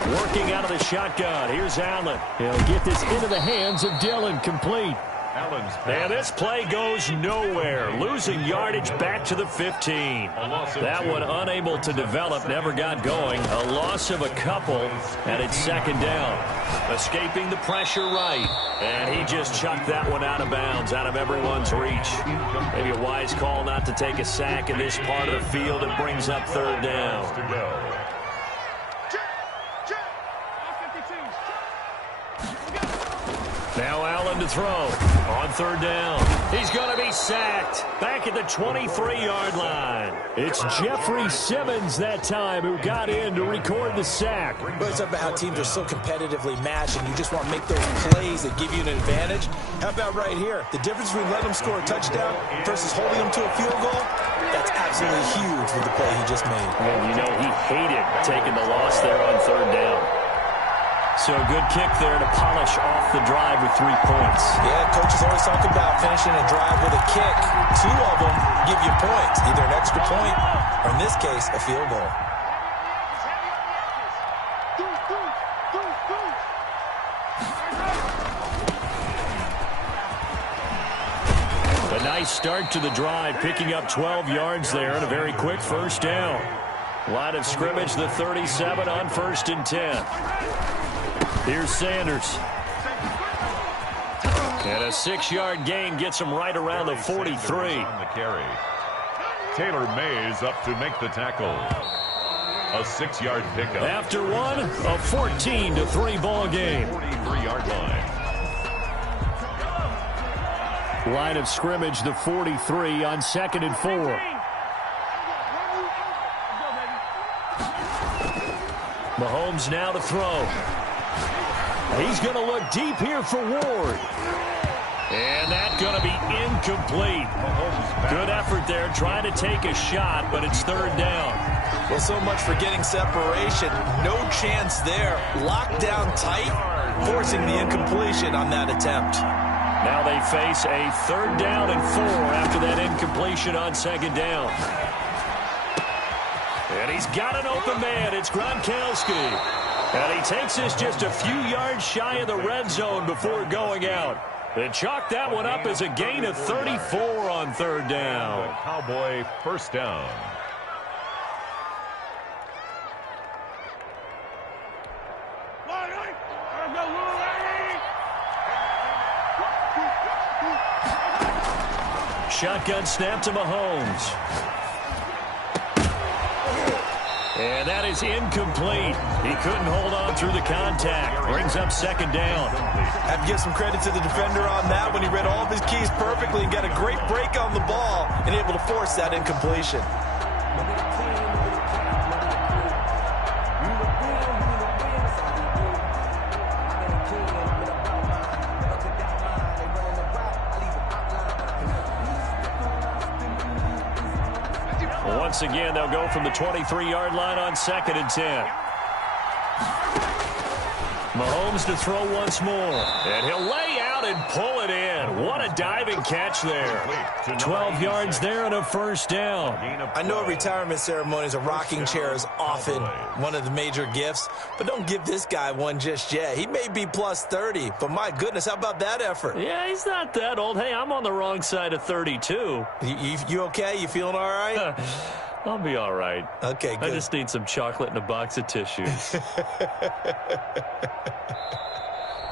Working out of the shotgun. Here's Allen. He'll get this into the hands of Dillon. Complete. And this play goes nowhere. Losing yardage back to the 15. That one unable to develop, never got going. A loss of a couple, and it's second down. Escaping the pressure right. And he just chucked that one out of bounds, out of everyone's reach. Maybe a wise call not to take a sack in this part of the field. It brings up third down. Now Allen to throw on third down. He's going to be sacked back at the 23-yard line. It's Jeffrey Simmons that time who got in to record the sack. Well, it's about how teams are so competitively matched, and you just want to make those plays that give you an advantage. How about right here? The difference between letting them score a touchdown versus holding them to a field goal, that's absolutely huge with the play he just made. And you know he hated taking the loss there on third down. So a good kick there to polish off the drive with 3 points. Yeah, coaches always talk about finishing a drive with a kick. 2 of them give you points, either an extra point or, in this case, a field goal. A nice start to the drive, picking up 12 yards there and a very quick first down. Line of scrimmage, the 37 on 1st and 10. Here's Sanders. And a 6-yard gain gets him right around the 43. On the carry. Taylor Mays up to make the tackle. A 6-yard pickup. After one, a 14-3 ball game. 43-yard line. Line of scrimmage, the 43 on 2nd and 4. Mahomes now to throw. He's going to look deep here for Ward. And that's going to be incomplete. Good effort there trying to take a shot, but it's third down. Well, so much for getting separation. No chance there. Locked down tight, forcing the incompletion on that attempt. Now they face a third down and 4 after that incompletion on second down. And he's got an open man. It's Gronkowski. And he takes this just a few yards shy of the red zone before going out. They chalk that one up as a gain of 34 on third down. Cowboy first down. Shotgun snap to Mahomes. And that is incomplete. He couldn't hold on through the contact. Brings up second down. I have to give some credit to the defender on that when he read all of his keys perfectly and got a great break on the ball and able to force that incompletion. Once again, they'll go from the 23-yard line on 2nd and 10. Mahomes to throw once more. And he'll lay out and pull it in. What a diving catch there. 12 yards there and a first down. I know retirement ceremonies, a rocking chair is often one of the major gifts, but don't give this guy one just yet. He may be plus 30, but my goodness, how about that effort? Yeah, he's not that old. Hey, I'm on the wrong side of 32. You okay? You feeling all right? I'll be all right. Okay, good. I just need some chocolate and a box of tissues.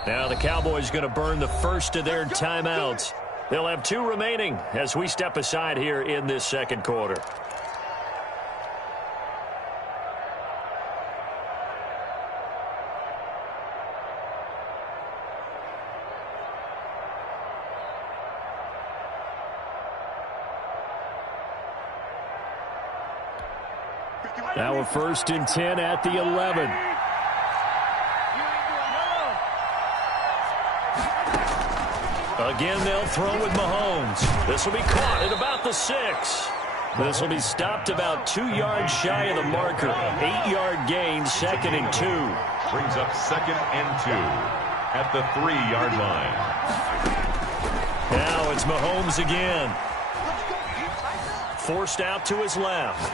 Now the Cowboys going to burn the first of their timeouts. They'll have 2 remaining as we step aside here in this second quarter. Now we're 1st and 10 at the 11. Again, they'll throw with Mahomes. This will be caught at about the 6. This will be stopped about 2 yards shy of the marker. 8-yard gain, 2nd and 2. Brings up 2nd and 2 at the 3-yard line. Now it's Mahomes again. Forced out to his left.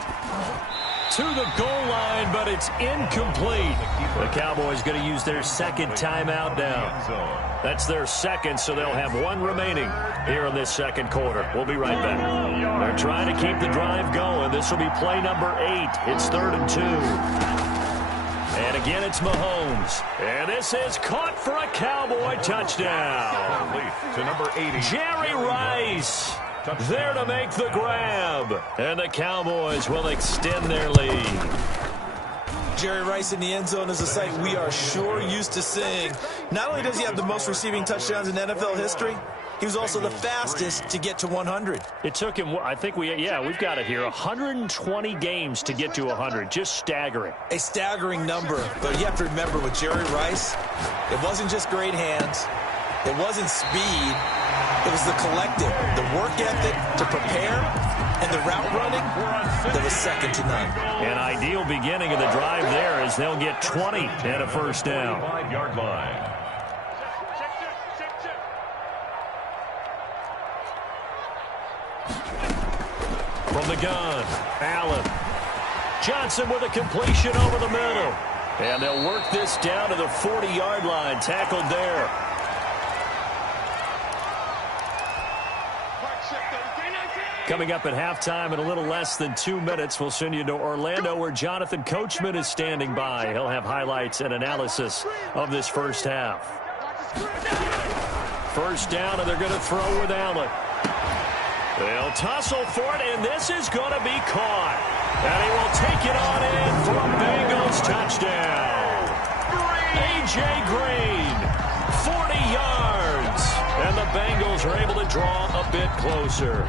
to the goal line, but it's incomplete. The Cowboys going to use their second timeout now. That's their second, so they'll have one remaining here in this second quarter. We'll be right back. They're trying to keep the drive going. This will be play number 8. It's 3rd and 2. And again, it's Mahomes. And this is caught for a Cowboy touchdown. To number 80. Jerry Rice there to make the grab. And the Cowboys will extend their lead. Jerry Rice in the end zone is a sight we are sure used to seeing. Not only does he have the most receiving touchdowns in NFL history, he was also the fastest to get to 100. It took him, I think we've got it here, 120 games to get to 100. Just staggering. A staggering number, but you have to remember with Jerry Rice, it wasn't just great hands. It wasn't speed. It was the collective, the work ethic to prepare, and the route running that was second to none. An ideal beginning of the drive there as they'll get 20 and a first down. 5-yard line. From the gun, Allen. Johnson with a completion over the middle. And they'll work this down to the 40-yard line, tackled there. Coming up at halftime in a little less than 2 minutes, we'll send you to Orlando where Jonathan Coachman is standing by. He'll have highlights and analysis of this first half. First down, and they're going to throw with Allen. They'll tussle for it, and this is going to be caught. And he will take it on in for a Bengals touchdown. A.J. Green, 40 yards. And the Bengals are able to draw a bit closer.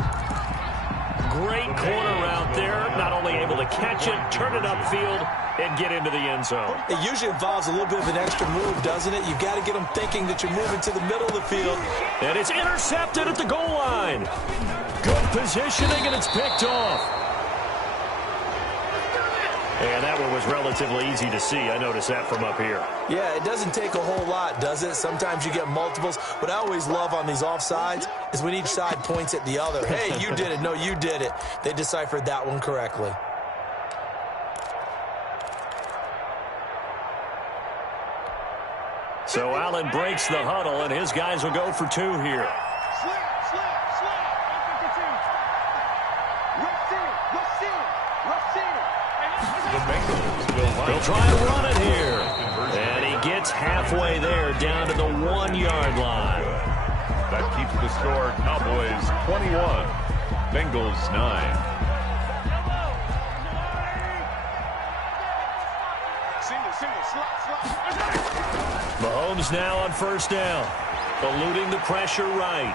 Great corner route there. Not only able to catch it, turn it upfield, and get into the end zone. It usually involves a little bit of an extra move, doesn't it? You've got to get them thinking that you're moving to the middle of the field. And it's intercepted at the goal line. Good positioning, and it's picked off. And that one was relatively easy to see. I noticed that from up here. Yeah, it doesn't take a whole lot, does it? Sometimes you get multiples. What I always love on these offsides is when each side points at the other. Hey, you did it. No, you did it. They deciphered that one correctly. So Allen breaks the huddle, and his guys will go for 2 here. They'll try and run it here. And he gets halfway there, down to the 1-yard line. That keeps the score Cowboys 21, Bengals 9. Mahomes now on first down, eluding the pressure right.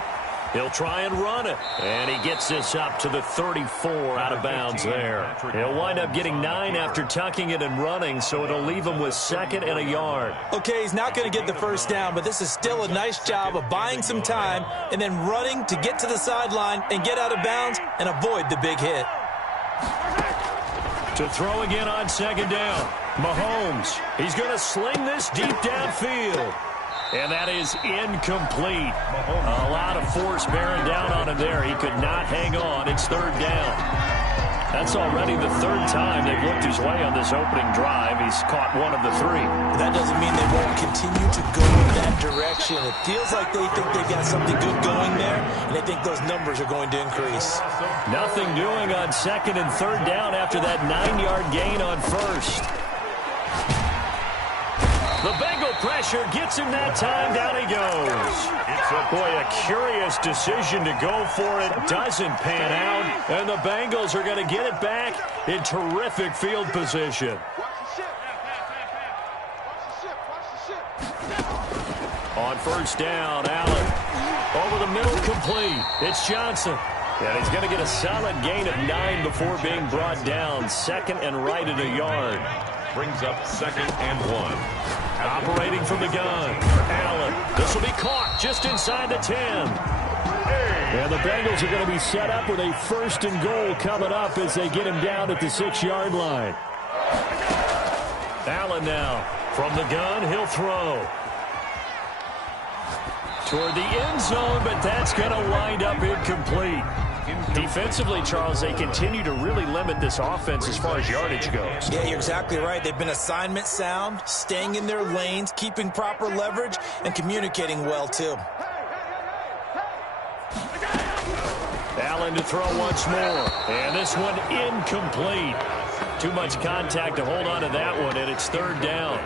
He'll try and run it, and he gets this up to the 34 out of bounds there. He'll wind up getting 9 after tucking it and running, so it'll leave him with 2nd and a yard. Okay, he's not going to get the first down, but this is still a nice job of buying some time and then running to get to the sideline and get out of bounds and avoid the big hit. To throw again on 2nd down, Mahomes. He's going to sling this deep downfield. And that is incomplete. A lot of force bearing down on him there. He could not hang on. It's 3rd down. That's already the 3rd time they've looked his way on this opening drive. He's caught 1 of the 3. That doesn't mean they won't continue to go in that direction. It feels like they think they've got something good going there, and they think those numbers are going to increase. Nothing doing on 2nd and 3rd down after that 9-yard gain on 1st. The Bengal pressure gets him that time. Down he goes. Boy, a curious decision to go for it. Doesn't pan out. And the Bengals are going to get it back in terrific field position. On first down, Allen. Over the middle, complete. It's Johnson. And he's going to get a solid gain of 9 before being brought down. 2nd and right at a yard. Brings up 2nd and 1. Operating from the gun, Allen. This will be caught just inside the 10. And the Bengals are going to be set up with a 1st and goal coming up as they get him down at the 6-yard line. Allen now from the gun. He'll throw toward the end zone, but that's going to wind up incomplete. Defensively, Charles, they continue to really limit this offense as far as yardage goes. Yeah, you're exactly right. They've been assignment sound, staying in their lanes, keeping proper leverage, and communicating well, too. Allen to throw once more. And this one incomplete. Too much contact to hold on to that one, and it's third down.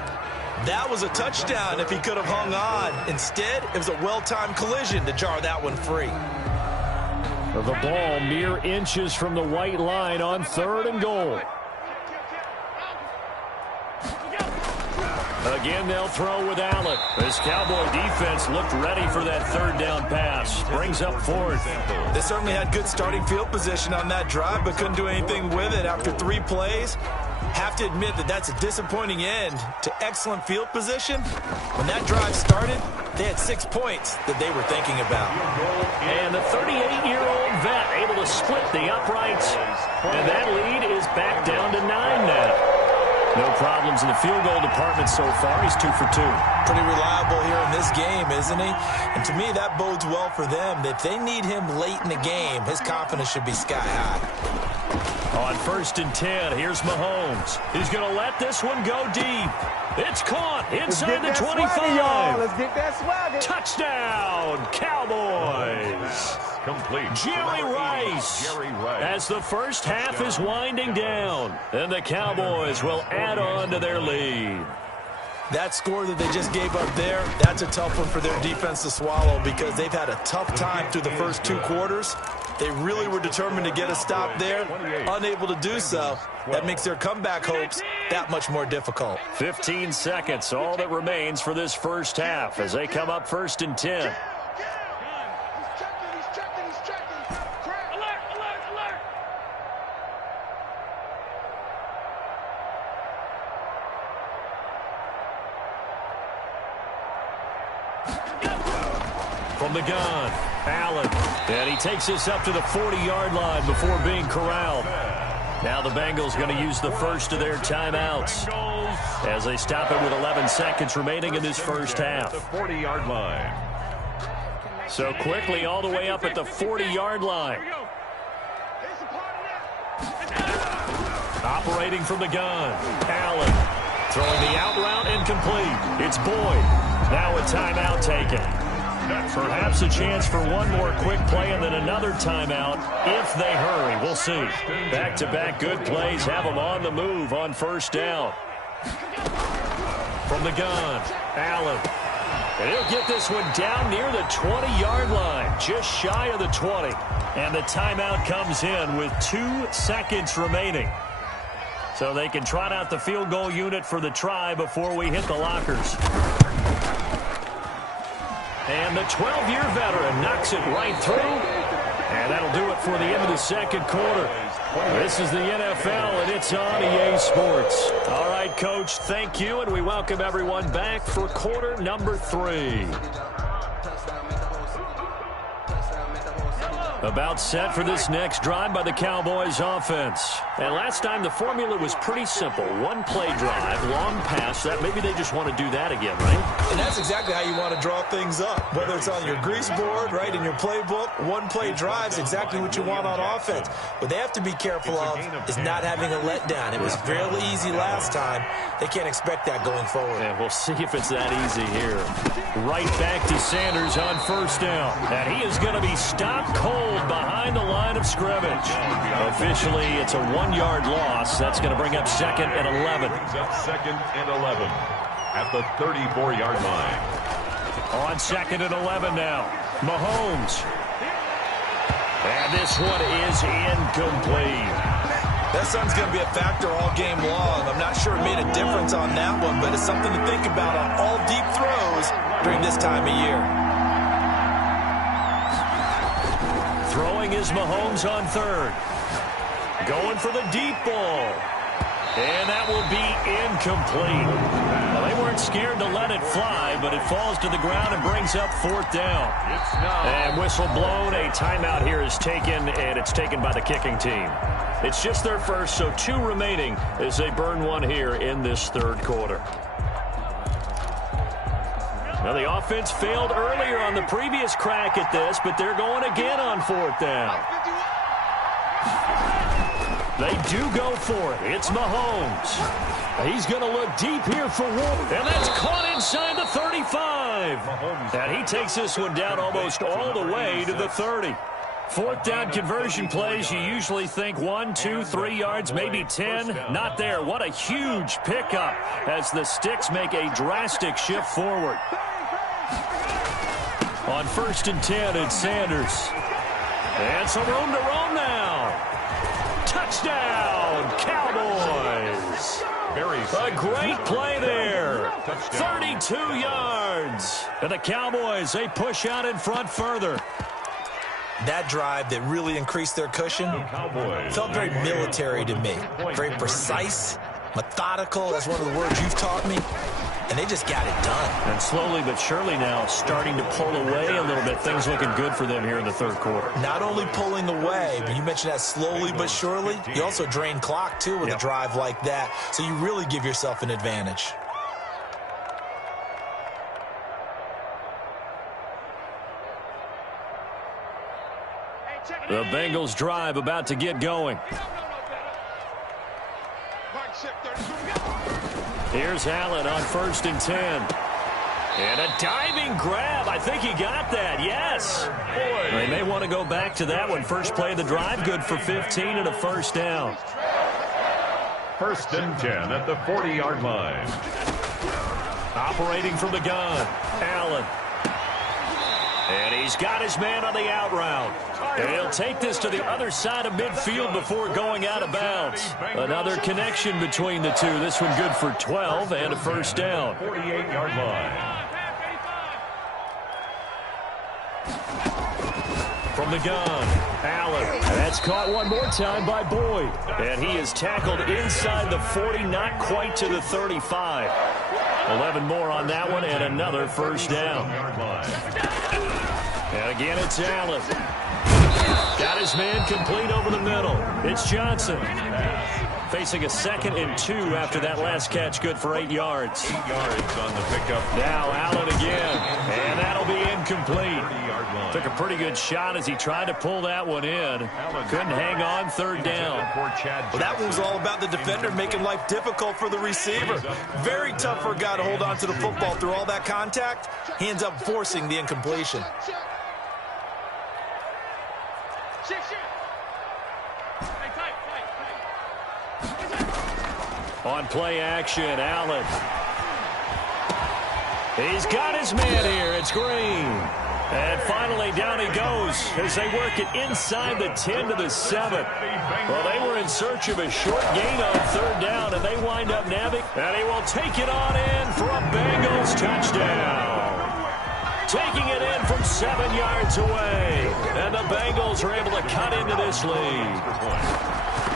That was a touchdown if he could have hung on. Instead, it was a well-timed collision to jar that one free. The ball mere inches from the white line on 3rd and goal. Again, they'll throw with Allen. This Cowboy defense looked ready for that 3rd down pass. Brings up 4th. They certainly had good starting field position on that drive, but couldn't do anything with it after 3 plays. Have to admit that that's a disappointing end to excellent field position. When that drive started, they had 6 points that they were thinking about. And the 38-year-old vet able to split the uprights. And that lead is back down to 9 now. No problems in the field goal department so far. He's 2 for 2. Pretty reliable here in this game, isn't he? And to me, that bodes well for them. If they need him late in the game, his confidence should be sky high. On 1st and 10, here's Mahomes. He's going to let this one go deep. It's caught inside the 25. Let's get that swagger. Touchdown, Cowboys. Complete. Jerry Rice. As the first half is winding down, and the Cowboys will add on to their lead. That score that they just gave up there, that's a tough one for their defense to swallow because they've had a tough time through the first 2 quarters. They really were determined to get a stop there, unable to do so. That makes their comeback hopes that much more difficult. 15 seconds, all that remains for this first half as they come up 1st and 10. From the gun, Allen. And he takes this up to the 40-yard line before being corralled. Now the Bengals going to use the first of their timeouts as they stop it with 11 seconds remaining in this first half. The 40-yard line. So quickly all the way up at the 40-yard line. Operating from the gun, Allen. Throwing the out route incomplete. It's Boyd. Now a timeout taken. Perhaps a chance for one more quick play and then another timeout if they hurry. We'll see. Back-to-back good plays have them on the move on 1st down. From the gun, Allen. And he'll get this one down near the 20-yard line, just shy of the 20. And the timeout comes in with 2 seconds remaining. So they can trot out the field goal unit for the try before we hit the lockers. And the 12-year veteran knocks it right through. And that'll do it for the end of the 2nd quarter. This is the NFL, and it's on EA Sports. All right, Coach, thank you, and we welcome everyone back for quarter number 3. About set for this next drive by the Cowboys offense. And last time the formula was pretty simple. 1-play drive, long pass. That maybe they just want to do that again, right? And that's exactly how you want to draw things up. Whether it's on your grease board, right, in your playbook, 1-play drive is exactly what you want on offense. What they have to be careful of is not having a letdown. It was fairly easy last time. They can't expect that going forward. And we'll see if it's that easy here. Right back to Sanders on 1st down. And he is going to be stopped cold behind the line of scrimmage. Officially, it's a 1-yard loss. That's going to bring up 2nd and 11. Brings up 2nd and 11 at the 34-yard line. On 2nd and 11 now, Mahomes. And this one is incomplete. That sun's going to be a factor all game long. I'm not sure it made a difference on that one, but it's something to think about on all deep throws during this time of year. Throwing is Mahomes on 3rd. Going for the deep ball. And that will be incomplete. Well, they weren't scared to let it fly, but it falls to the ground and brings up 4th down. And whistle blown. A timeout here is taken, and it's taken by the kicking team. It's just their first, so 2 remaining as they burn one here in this 3rd quarter. Now, the offense failed earlier on the previous crack at this, but they're going again on 4th down. They do go for it. It's Mahomes. He's going to look deep here for one. And that's caught inside the 35. And he takes this one down almost all the way to the 30. Fourth down conversion plays, you usually think 1, 2, 3 yards, maybe 10. Not there. What a huge pickup as the Sticks make a drastic shift forward. On 1st and 10, it's Sanders. And some room to roam now. Touchdown, Cowboys. A great play there. 32 yards. And the Cowboys, they push out in front further. That drive that really increased their cushion felt very military to me. Very precise, methodical, that's one of the words you've taught me. And they just got it done. And slowly but surely now starting to pull away a little bit. Things looking good for them here in the third quarter. Not only pulling away, but you mentioned that slowly but surely. You also drain clock, too, with a drive like that. So you really give yourself an advantage. The Bengals drive about to get going. Here's Allen on 1st and 10. And a diving grab. I think he got that. Yes. They may want to go back to that one. First play of the drive. Good for 15 and a first down. 1st and 10 at the 40-yard line. Operating from the gun. Allen. And he's got his man on the out route. And he'll take this to the other side of midfield before going out of bounds. Another connection between the two. This one good for 12 and a first down. 48-yard line. From the gun, Allen. That's caught one more time by Boyd. And he is tackled inside the 40, not quite to the 35. 11 more on that one and another first down. And again, it's Allen. Got his man complete over the middle. It's Johnson. Facing a 2nd and 2 after that last catch. Good for 8 yards. 8 yards on the pickup. Now Allen again. And that'll be incomplete. Took a pretty good shot as he tried to pull that one in. Couldn't hang on, 3rd down. Well, that one was all about the defender making life difficult for the receiver. Very tough for a guy to hold on to the football through all that contact. He ends up forcing the incompletion. On play action, Allen. He's got his man here. It's Green. And finally down he goes as they work it inside the 10 to the 7. Well, they were in search of a short gain on 3rd down, and they wind up nabbing. And he will take it on in for a Bengals touchdown. Taking it in from 7 yards away. And the Bengals are able to cut into this lead.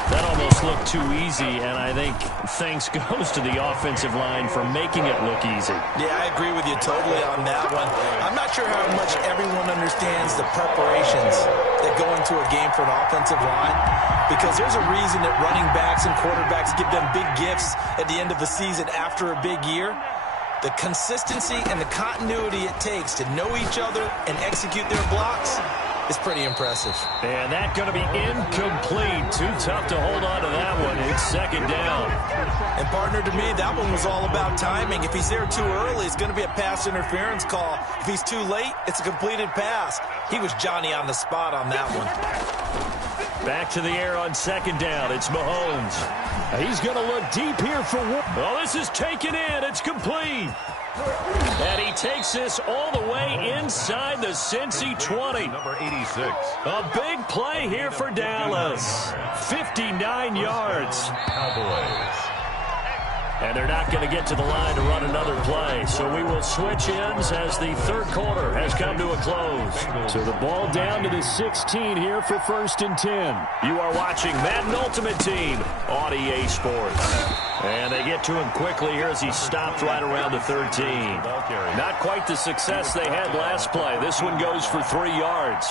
That almost looked too easy, and I think thanks goes to the offensive line for making it look easy. Yeah, I agree with you totally on that one. I'm not sure how much everyone understands the preparations that go into a game for an offensive line, because there's a reason that running backs and quarterbacks give them big gifts at the end of the season after a big year. The consistency and the continuity it takes to know each other and execute their blocks is pretty impressive. And that's going to be incomplete. Too tough to hold on to that one. It's 2nd down. And partner, to me, that one was all about timing. If he's there too early, it's going to be a pass interference call. If he's too late, it's a completed pass. He was Johnny on the spot on that one. Back to the air on 2nd down. It's Mahomes. He's going to look deep here for one. Oh, this is taken in. It's complete. And he takes this all the way inside the Cincy 20. Number 86. A big play here for Dallas. 59 yards. Cowboys. And they're not going to get to the line to run another play. So we will switch ends as the 3rd quarter has come to a close. So the ball down to the 16 here for 1st and 10. You are watching Madden Ultimate Team on EA Sports. And they get to him quickly here as he stopped right around the 13. Not quite the success they had last play. This one goes for 3 yards.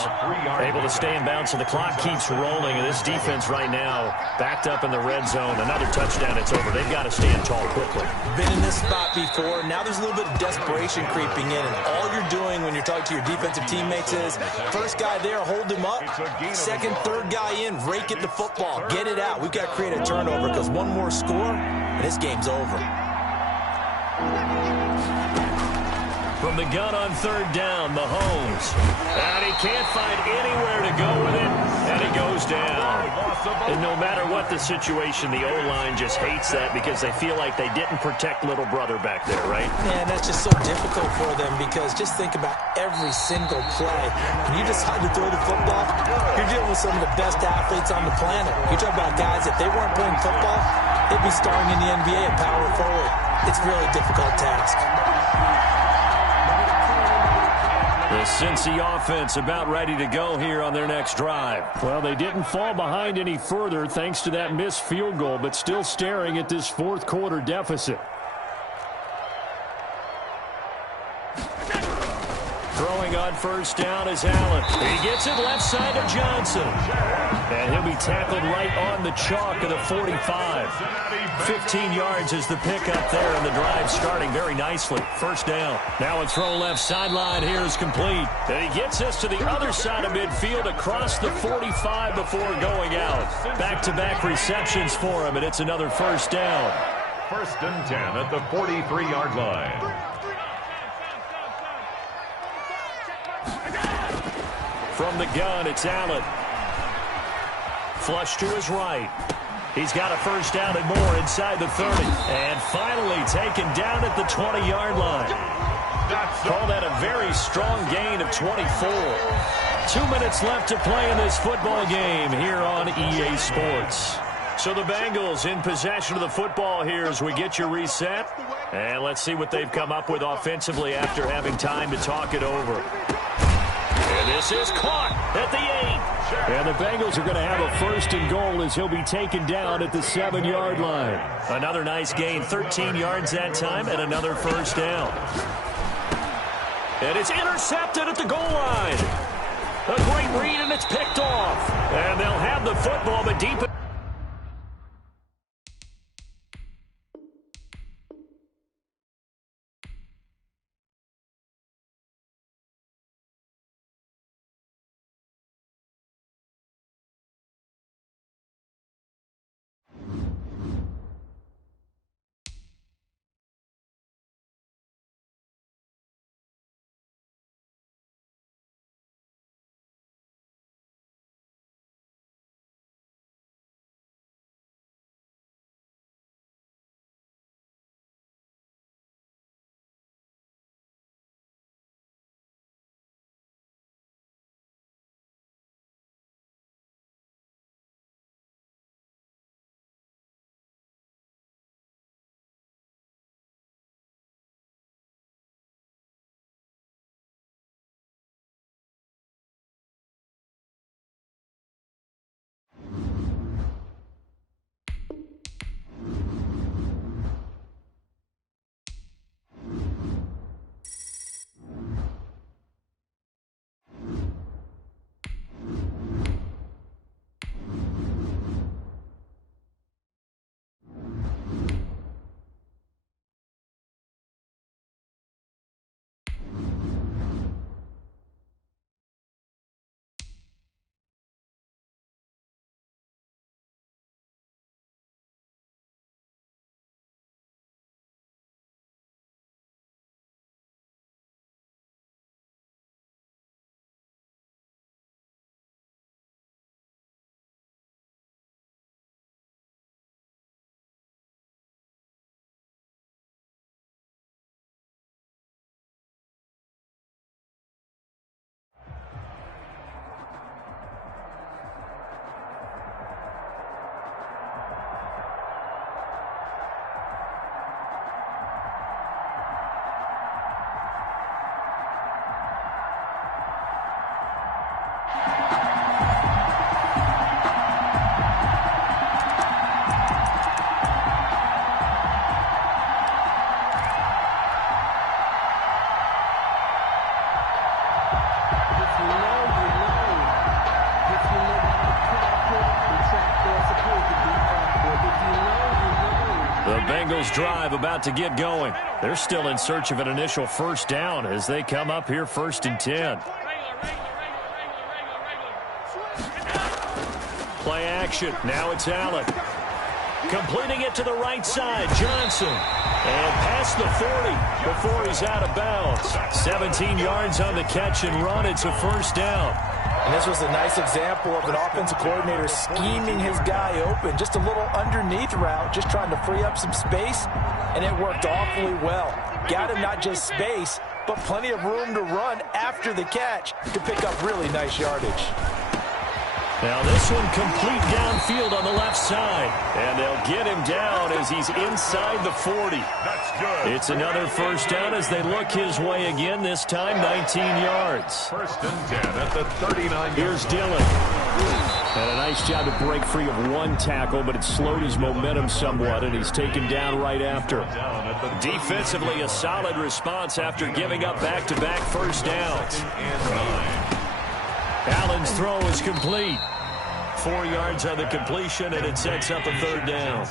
Able to stay in bounds, and the clock keeps rolling. And this defense right now backed up in the red zone. Another touchdown, it's over. They've got to stand tall. ball quickly. Been in this spot before. Now there's a little bit of desperation creeping in, and all you're doing when you're talking to your defensive teammates is, first guy there, hold him up. Second, third guy in, rake at the football. Get it out. We've got to create a turnover because one more score, and this game's over. From the gun on third down, Mahomes. And he can't find anywhere to go with it, and he goes down. And no matter what the situation, the O-line just hates that because they feel like they didn't protect little brother back there, right? Yeah, and that's just so difficult for them because just think about every single play. When you decide to throw the football, you're dealing with some of the best athletes on the planet. You talk about guys, if they weren't playing football, they'd be starring in the NBA at power forward. It's a really difficult task. The Cincy offense about ready to go here on their next drive. Well, they didn't fall behind any further thanks to that missed field goal, but still staring at this fourth quarter deficit. Throwing on first down is Allen. He gets it left side to Johnson. And he'll be tackled right on the chalk of the 45. 15 yards is the pickup there, and the drive starting very nicely. First down. Now a throw left sideline here is complete. And he gets us to the other side of midfield across the 45 before going out. Back-to-back receptions for him, and it's another first down. First and 10 at the 43-yard line. From the gun, it's Allen. Flush to his right. He's got a first down and more inside the 30. And finally taken down at the 20-yard line. Call that a very strong gain of 24. 2 minutes left to play in this football game here on EA Sports. So the Bengals in possession of the football here as we get your reset. And let's see what they've come up with offensively after having time to talk it over. And this is caught at the 8. And the Bengals are going to have a first and goal as he'll be taken down at the 7-yard line. Another nice gain, 13 yards that time, and another first down. And it's intercepted at the goal line. A great read, and it's picked off. And they'll have the football, but deep The Bengals drive about to get going. They're still in search of an initial first down as they come up here 1st and 10. Play action. Now it's Allen. Completing it to the right side. Johnson. And past the 40 before he's out of bounds. 17 yards on the catch and run. It's a first down. And this was a nice example of an offensive coordinator scheming his guy open. Just a little underneath route, just trying to free up some space, and it worked awfully well. Got him not just space, but plenty of room to run after the catch to pick up really nice yardage. Now this one complete downfield on the left side. And they'll get him down as he's inside the 40. That's good. It's another first down as they look his way again, this time 19 yards. 1st and 10 at the 39. Here's Dillon. And a nice job to break free of one tackle, but it slowed his momentum somewhat, and he's taken down right after. Defensively, a solid response after giving up back-to-back first downs. Allen's throw is complete. 4 yards on the completion, and it sets up a 3rd down.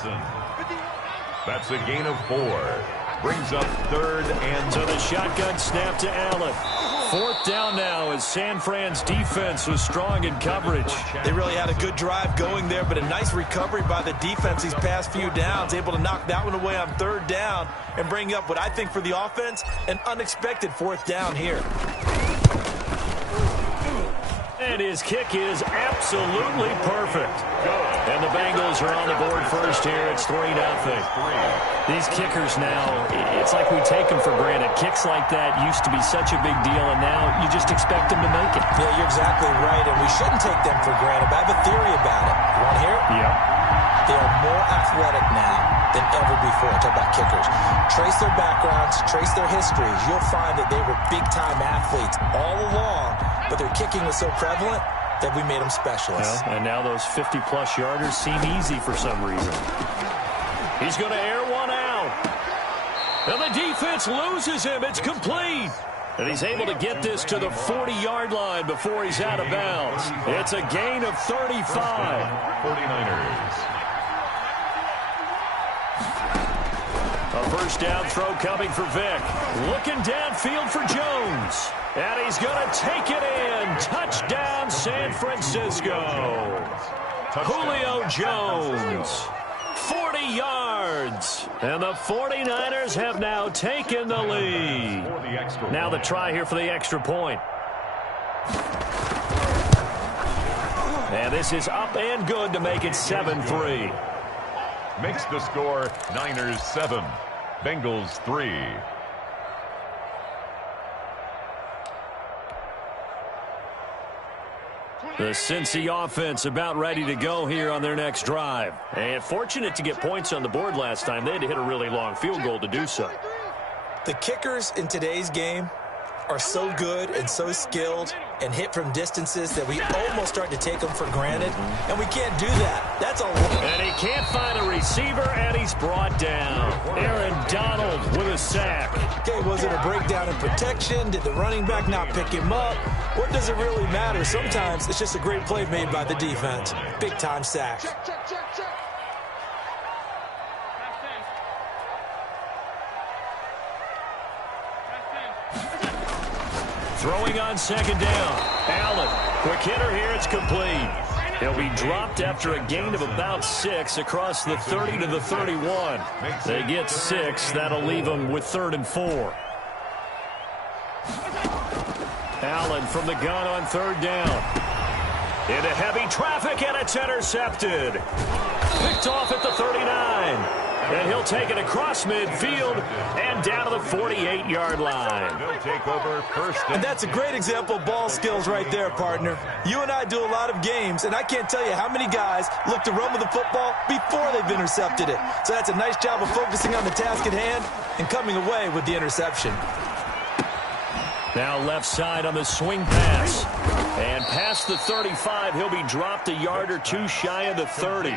That's a gain of 4. Brings up 3rd and... So the shotgun snap to Allen. 4th down now as San Fran's defense was strong in coverage. They really had a good drive going there, but a nice recovery by the defense these past few downs, able to knock that one away on 3rd down and bring up what I think for the offense, an unexpected 4th down here. And his kick is absolutely perfect. And the Bengals are on the board first here. It's 3-0. These kickers now, it's like we take them for granted. Kicks like that used to be such a big deal, and now you just expect them to make it. Yeah, you're exactly right, and we shouldn't take them for granted. But I have a theory about it. You want to hear it? Yeah. They are more athletic now than ever before. Talk about kickers. Trace their backgrounds, trace their histories. You'll find that they were big-time athletes all along, but their kicking was so prevalent that we made them specialists. Well, and now those 50-plus yarders seem easy for some reason. He's going to air one out. And the defense loses him. It's complete. And he's able to get this to the 40-yard line before he's out of bounds. It's a gain of 35. 49ers. A first down throw coming for Vick. Looking downfield for Jones. And he's going to take it in. Touchdown, San Francisco. Julio Jones. 40 yards. And the 49ers have now taken the lead. Now the try here for the extra point. And this is up and good to make it 7-3. Makes the score Niners 7, Bengals 3. The Cincy offense about ready to go here on their next drive. And fortunate to get points on the board last time. They had to hit a really long field goal to do so. The kickers in today's game are so good and so skilled and hit from distances that we almost start to take them for granted, and we can't do that. That's a lot. And he can't find a receiver, and he's brought down. Aaron Donald with a sack. Okay, was it a breakdown in protection? Did the running back not pick him up? What does it really matter? Sometimes it's just a great play made by the defense. Big-time sack. Throwing on second down. Allen, quick hitter here, it's complete. He'll be dropped after a gain of about 6 across the 30 to the 31. They get 6. That'll leave them with 3rd and 4. Allen from the gun on 3rd down. Into heavy traffic, and it's intercepted. Picked off at the 39. And he'll take it across midfield and down to the 48-yard line. They'll take over first. And that's a great example of ball skills right there, partner. You and I do a lot of games, and I can't tell you how many guys look to run with the football before they've intercepted it. So that's a nice job of focusing on the task at hand and coming away with the interception. Now left side on the swing pass. And past the 35, he'll be dropped a yard or two shy of the 30.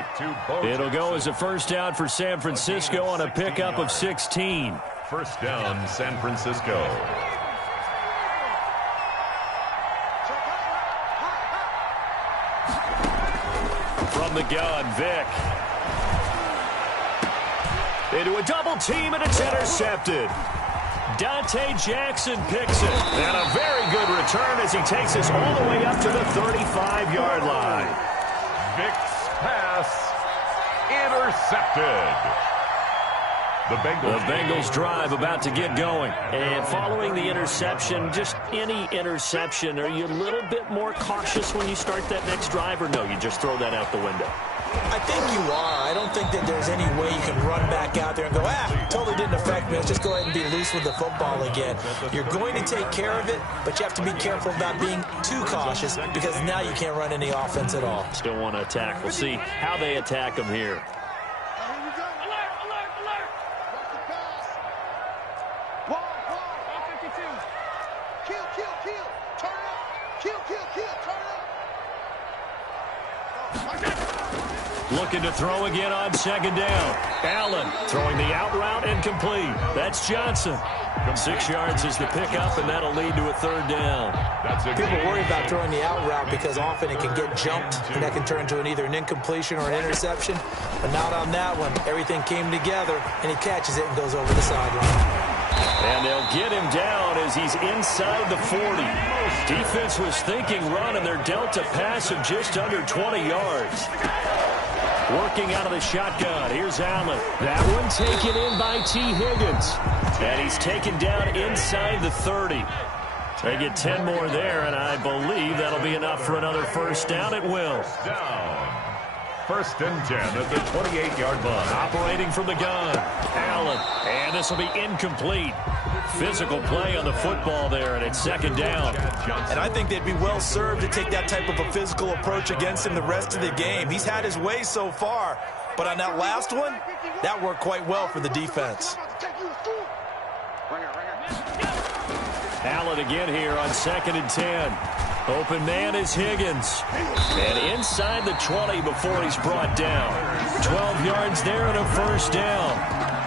It'll go as a first down for San Francisco on a pickup of 16. First down, San Francisco. From the gun, Vick. into a double team, and it's intercepted. Dante Jackson picks it. And a very good return as he takes us all the way up to the 35-yard line. Vick's pass intercepted. The Bengals drive about to get going. And following the interception, just any interception, are you a little bit more cautious when you start that next drive, or no, you just throw that out the window? I think you are. I don't think that there's any way you can run back out there and go, totally didn't affect me. Let's just go ahead and be loose with the football again. You're going to take care of it, but you have to be careful about being too cautious because now you can't run any offense at all. Still want to attack. We'll see how they attack them here. Looking to throw again on second down. Allen throwing the out route incomplete. That's Johnson. 6 yards is the pickup, and that'll lead to a third down. People worry about throwing the out route because often it can get jumped, and that can turn into either an incompletion or an interception. But not on that one. Everything came together, and he catches it and goes over the sideline. And they'll get him down as he's inside the 40. Defense was thinking run, and they're dealt a pass of just under 20 yards. Working out of the shotgun. Here's Allen. That one taken in by T. Higgins. And he's taken down inside the 30. They get 10 more there, and I believe that'll be enough for another first down. It will. Down. First and 10 at the 28-yard line. Operating from the gun. Allen. And this will be incomplete. Physical play on the football there, and it's second down. And I think they'd be well served to take that type of a physical approach against him the rest of the game. He's had his way so far, but on that last one, that worked quite well for the defense. Allen again here on second and 10. Open man is Higgins. And inside the 20 before he's brought down. 12 yards there and a first down.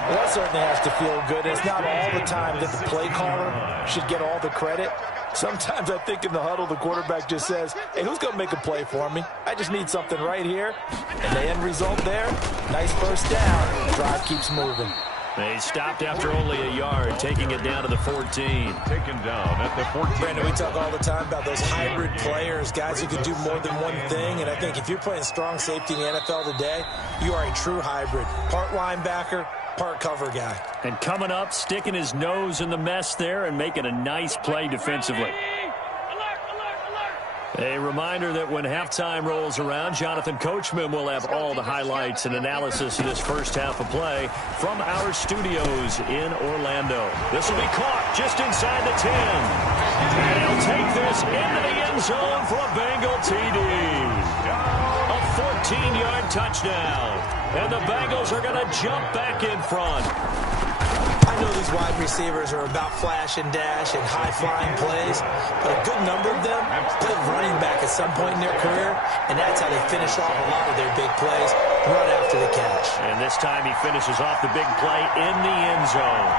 Well, that certainly has to feel good. It's not all the time that the play caller should get all the credit. Sometimes I think in the huddle, the quarterback just says, hey, who's going to make a play for me? I just need something right here. And the end result there, nice first down. The drive keeps moving. They stopped after only a yard, taking it down to the 14. Taken down at the 14. Brandon, we talk all the time about those hybrid players, guys who can do more than one thing. And I think if you're playing strong safety in the NFL today, you are a true hybrid. Part linebacker, part cover guy. And coming up, sticking his nose in the mess there and making a nice play defensively. A reminder that when halftime rolls around, Jonathan Coachman will have all the highlights and analysis of this first half of play from our studios in Orlando. This will be caught just inside the 10. And he'll take this into the end zone for a Bengal TD. A 14-yard touchdown. And the Bengals are going to jump back in front. I know these wide receivers are about flash and dash and high-flying plays, but a good number of them play running back at some point in their career, and that's how they finish off a lot of their big plays, run after the catch. And this time he finishes off the big play in the end zone.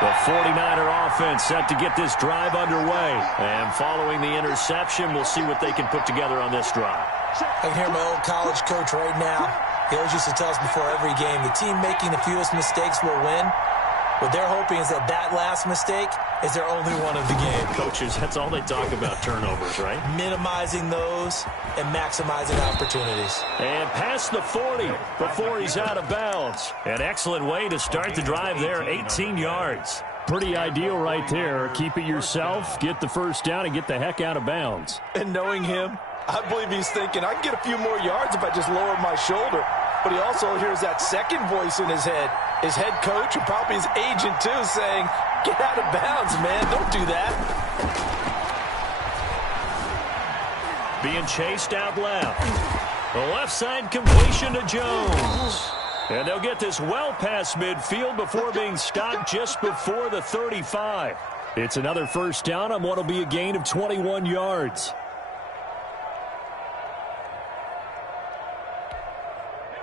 The 49er offense set to get this drive underway. And following the interception, we'll see what they can put together on this drive. I can hear my old college coach right now. He always used to tell us before every game, the team making the fewest mistakes will win. What they're hoping is that that last mistake is their only one of the game. Coaches, that's all they talk about, turnovers, right? Minimizing those and maximizing opportunities. And past the 40 before he's out of bounds. An excellent way to start the drive there, 18 yards. Pretty ideal right there. Keep it yourself, get the first down, and get the heck out of bounds. And knowing him, I believe he's thinking, I can get a few more yards if I just lower my shoulder. But he also hears that second voice in his head. His head coach and probably his agent, too, saying, get out of bounds, man. Don't do that. Being chased out left. The left side completion to Jones. And they'll get this well past midfield before being stopped just before the 35. It's another first down on what will be a gain of 21 yards.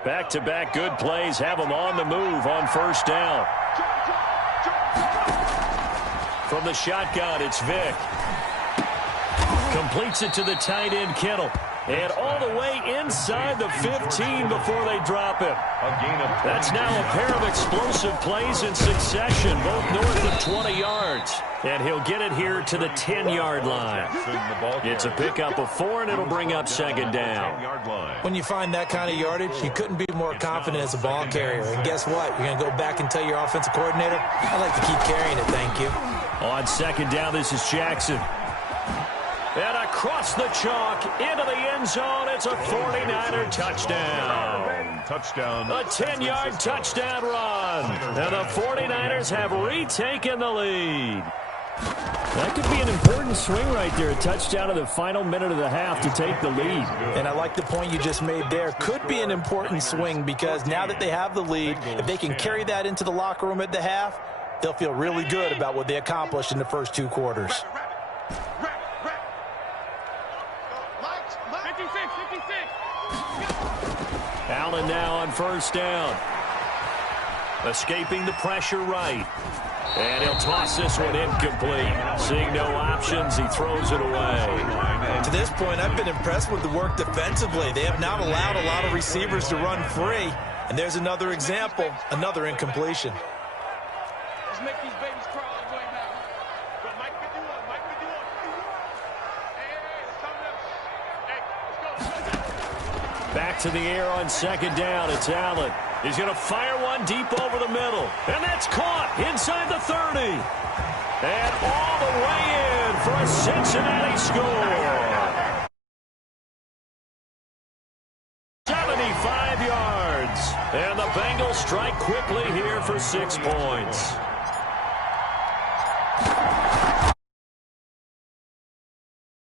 Back-to-back good plays have them on the move on first down. From the shotgun, it's Vick. Completes it to the tight end, Kittle. And all the way inside the 15 before they drop him. That's now a pair of explosive plays in succession, both north of 20 yards. And he'll get it here to the 10-yard line. It's a pickup of 4, and it'll bring up second down. When you find that kind of yardage, you couldn't be more confident as a ball carrier. And guess what? You're going to go back and tell your offensive coordinator, I'd like to keep carrying it, thank you. On second down, this is Jackson. And across the chalk, into the end zone, it's a 49er touchdown. Touchdown. A 10-yard touchdown run. And the 49ers have retaken the lead. That could be an important swing right there. A touchdown in the final minute of the half to take the lead. And I like the point you just made there. Could be an important swing because now that they have the lead, if they can carry that into the locker room at the half, they'll feel really good about what they accomplished in the first 2 quarters. 56. Allen now on first down. Escaping the pressure right. And he'll toss this one incomplete. Seeing no options, he throws it away. To this point, I've been impressed with the work defensively. They have not allowed a lot of receivers to run free. And there's another example, another incompletion. Let's make these babies crawl all the way back. Go, Mike 51. Hey, let's go. Back to the air on second down. It's Allen. He's going to fire one deep over the middle. And that's caught inside the 30. And all the way in for a Cincinnati score. 75 yards. And the Bengals strike quickly here for 6 points.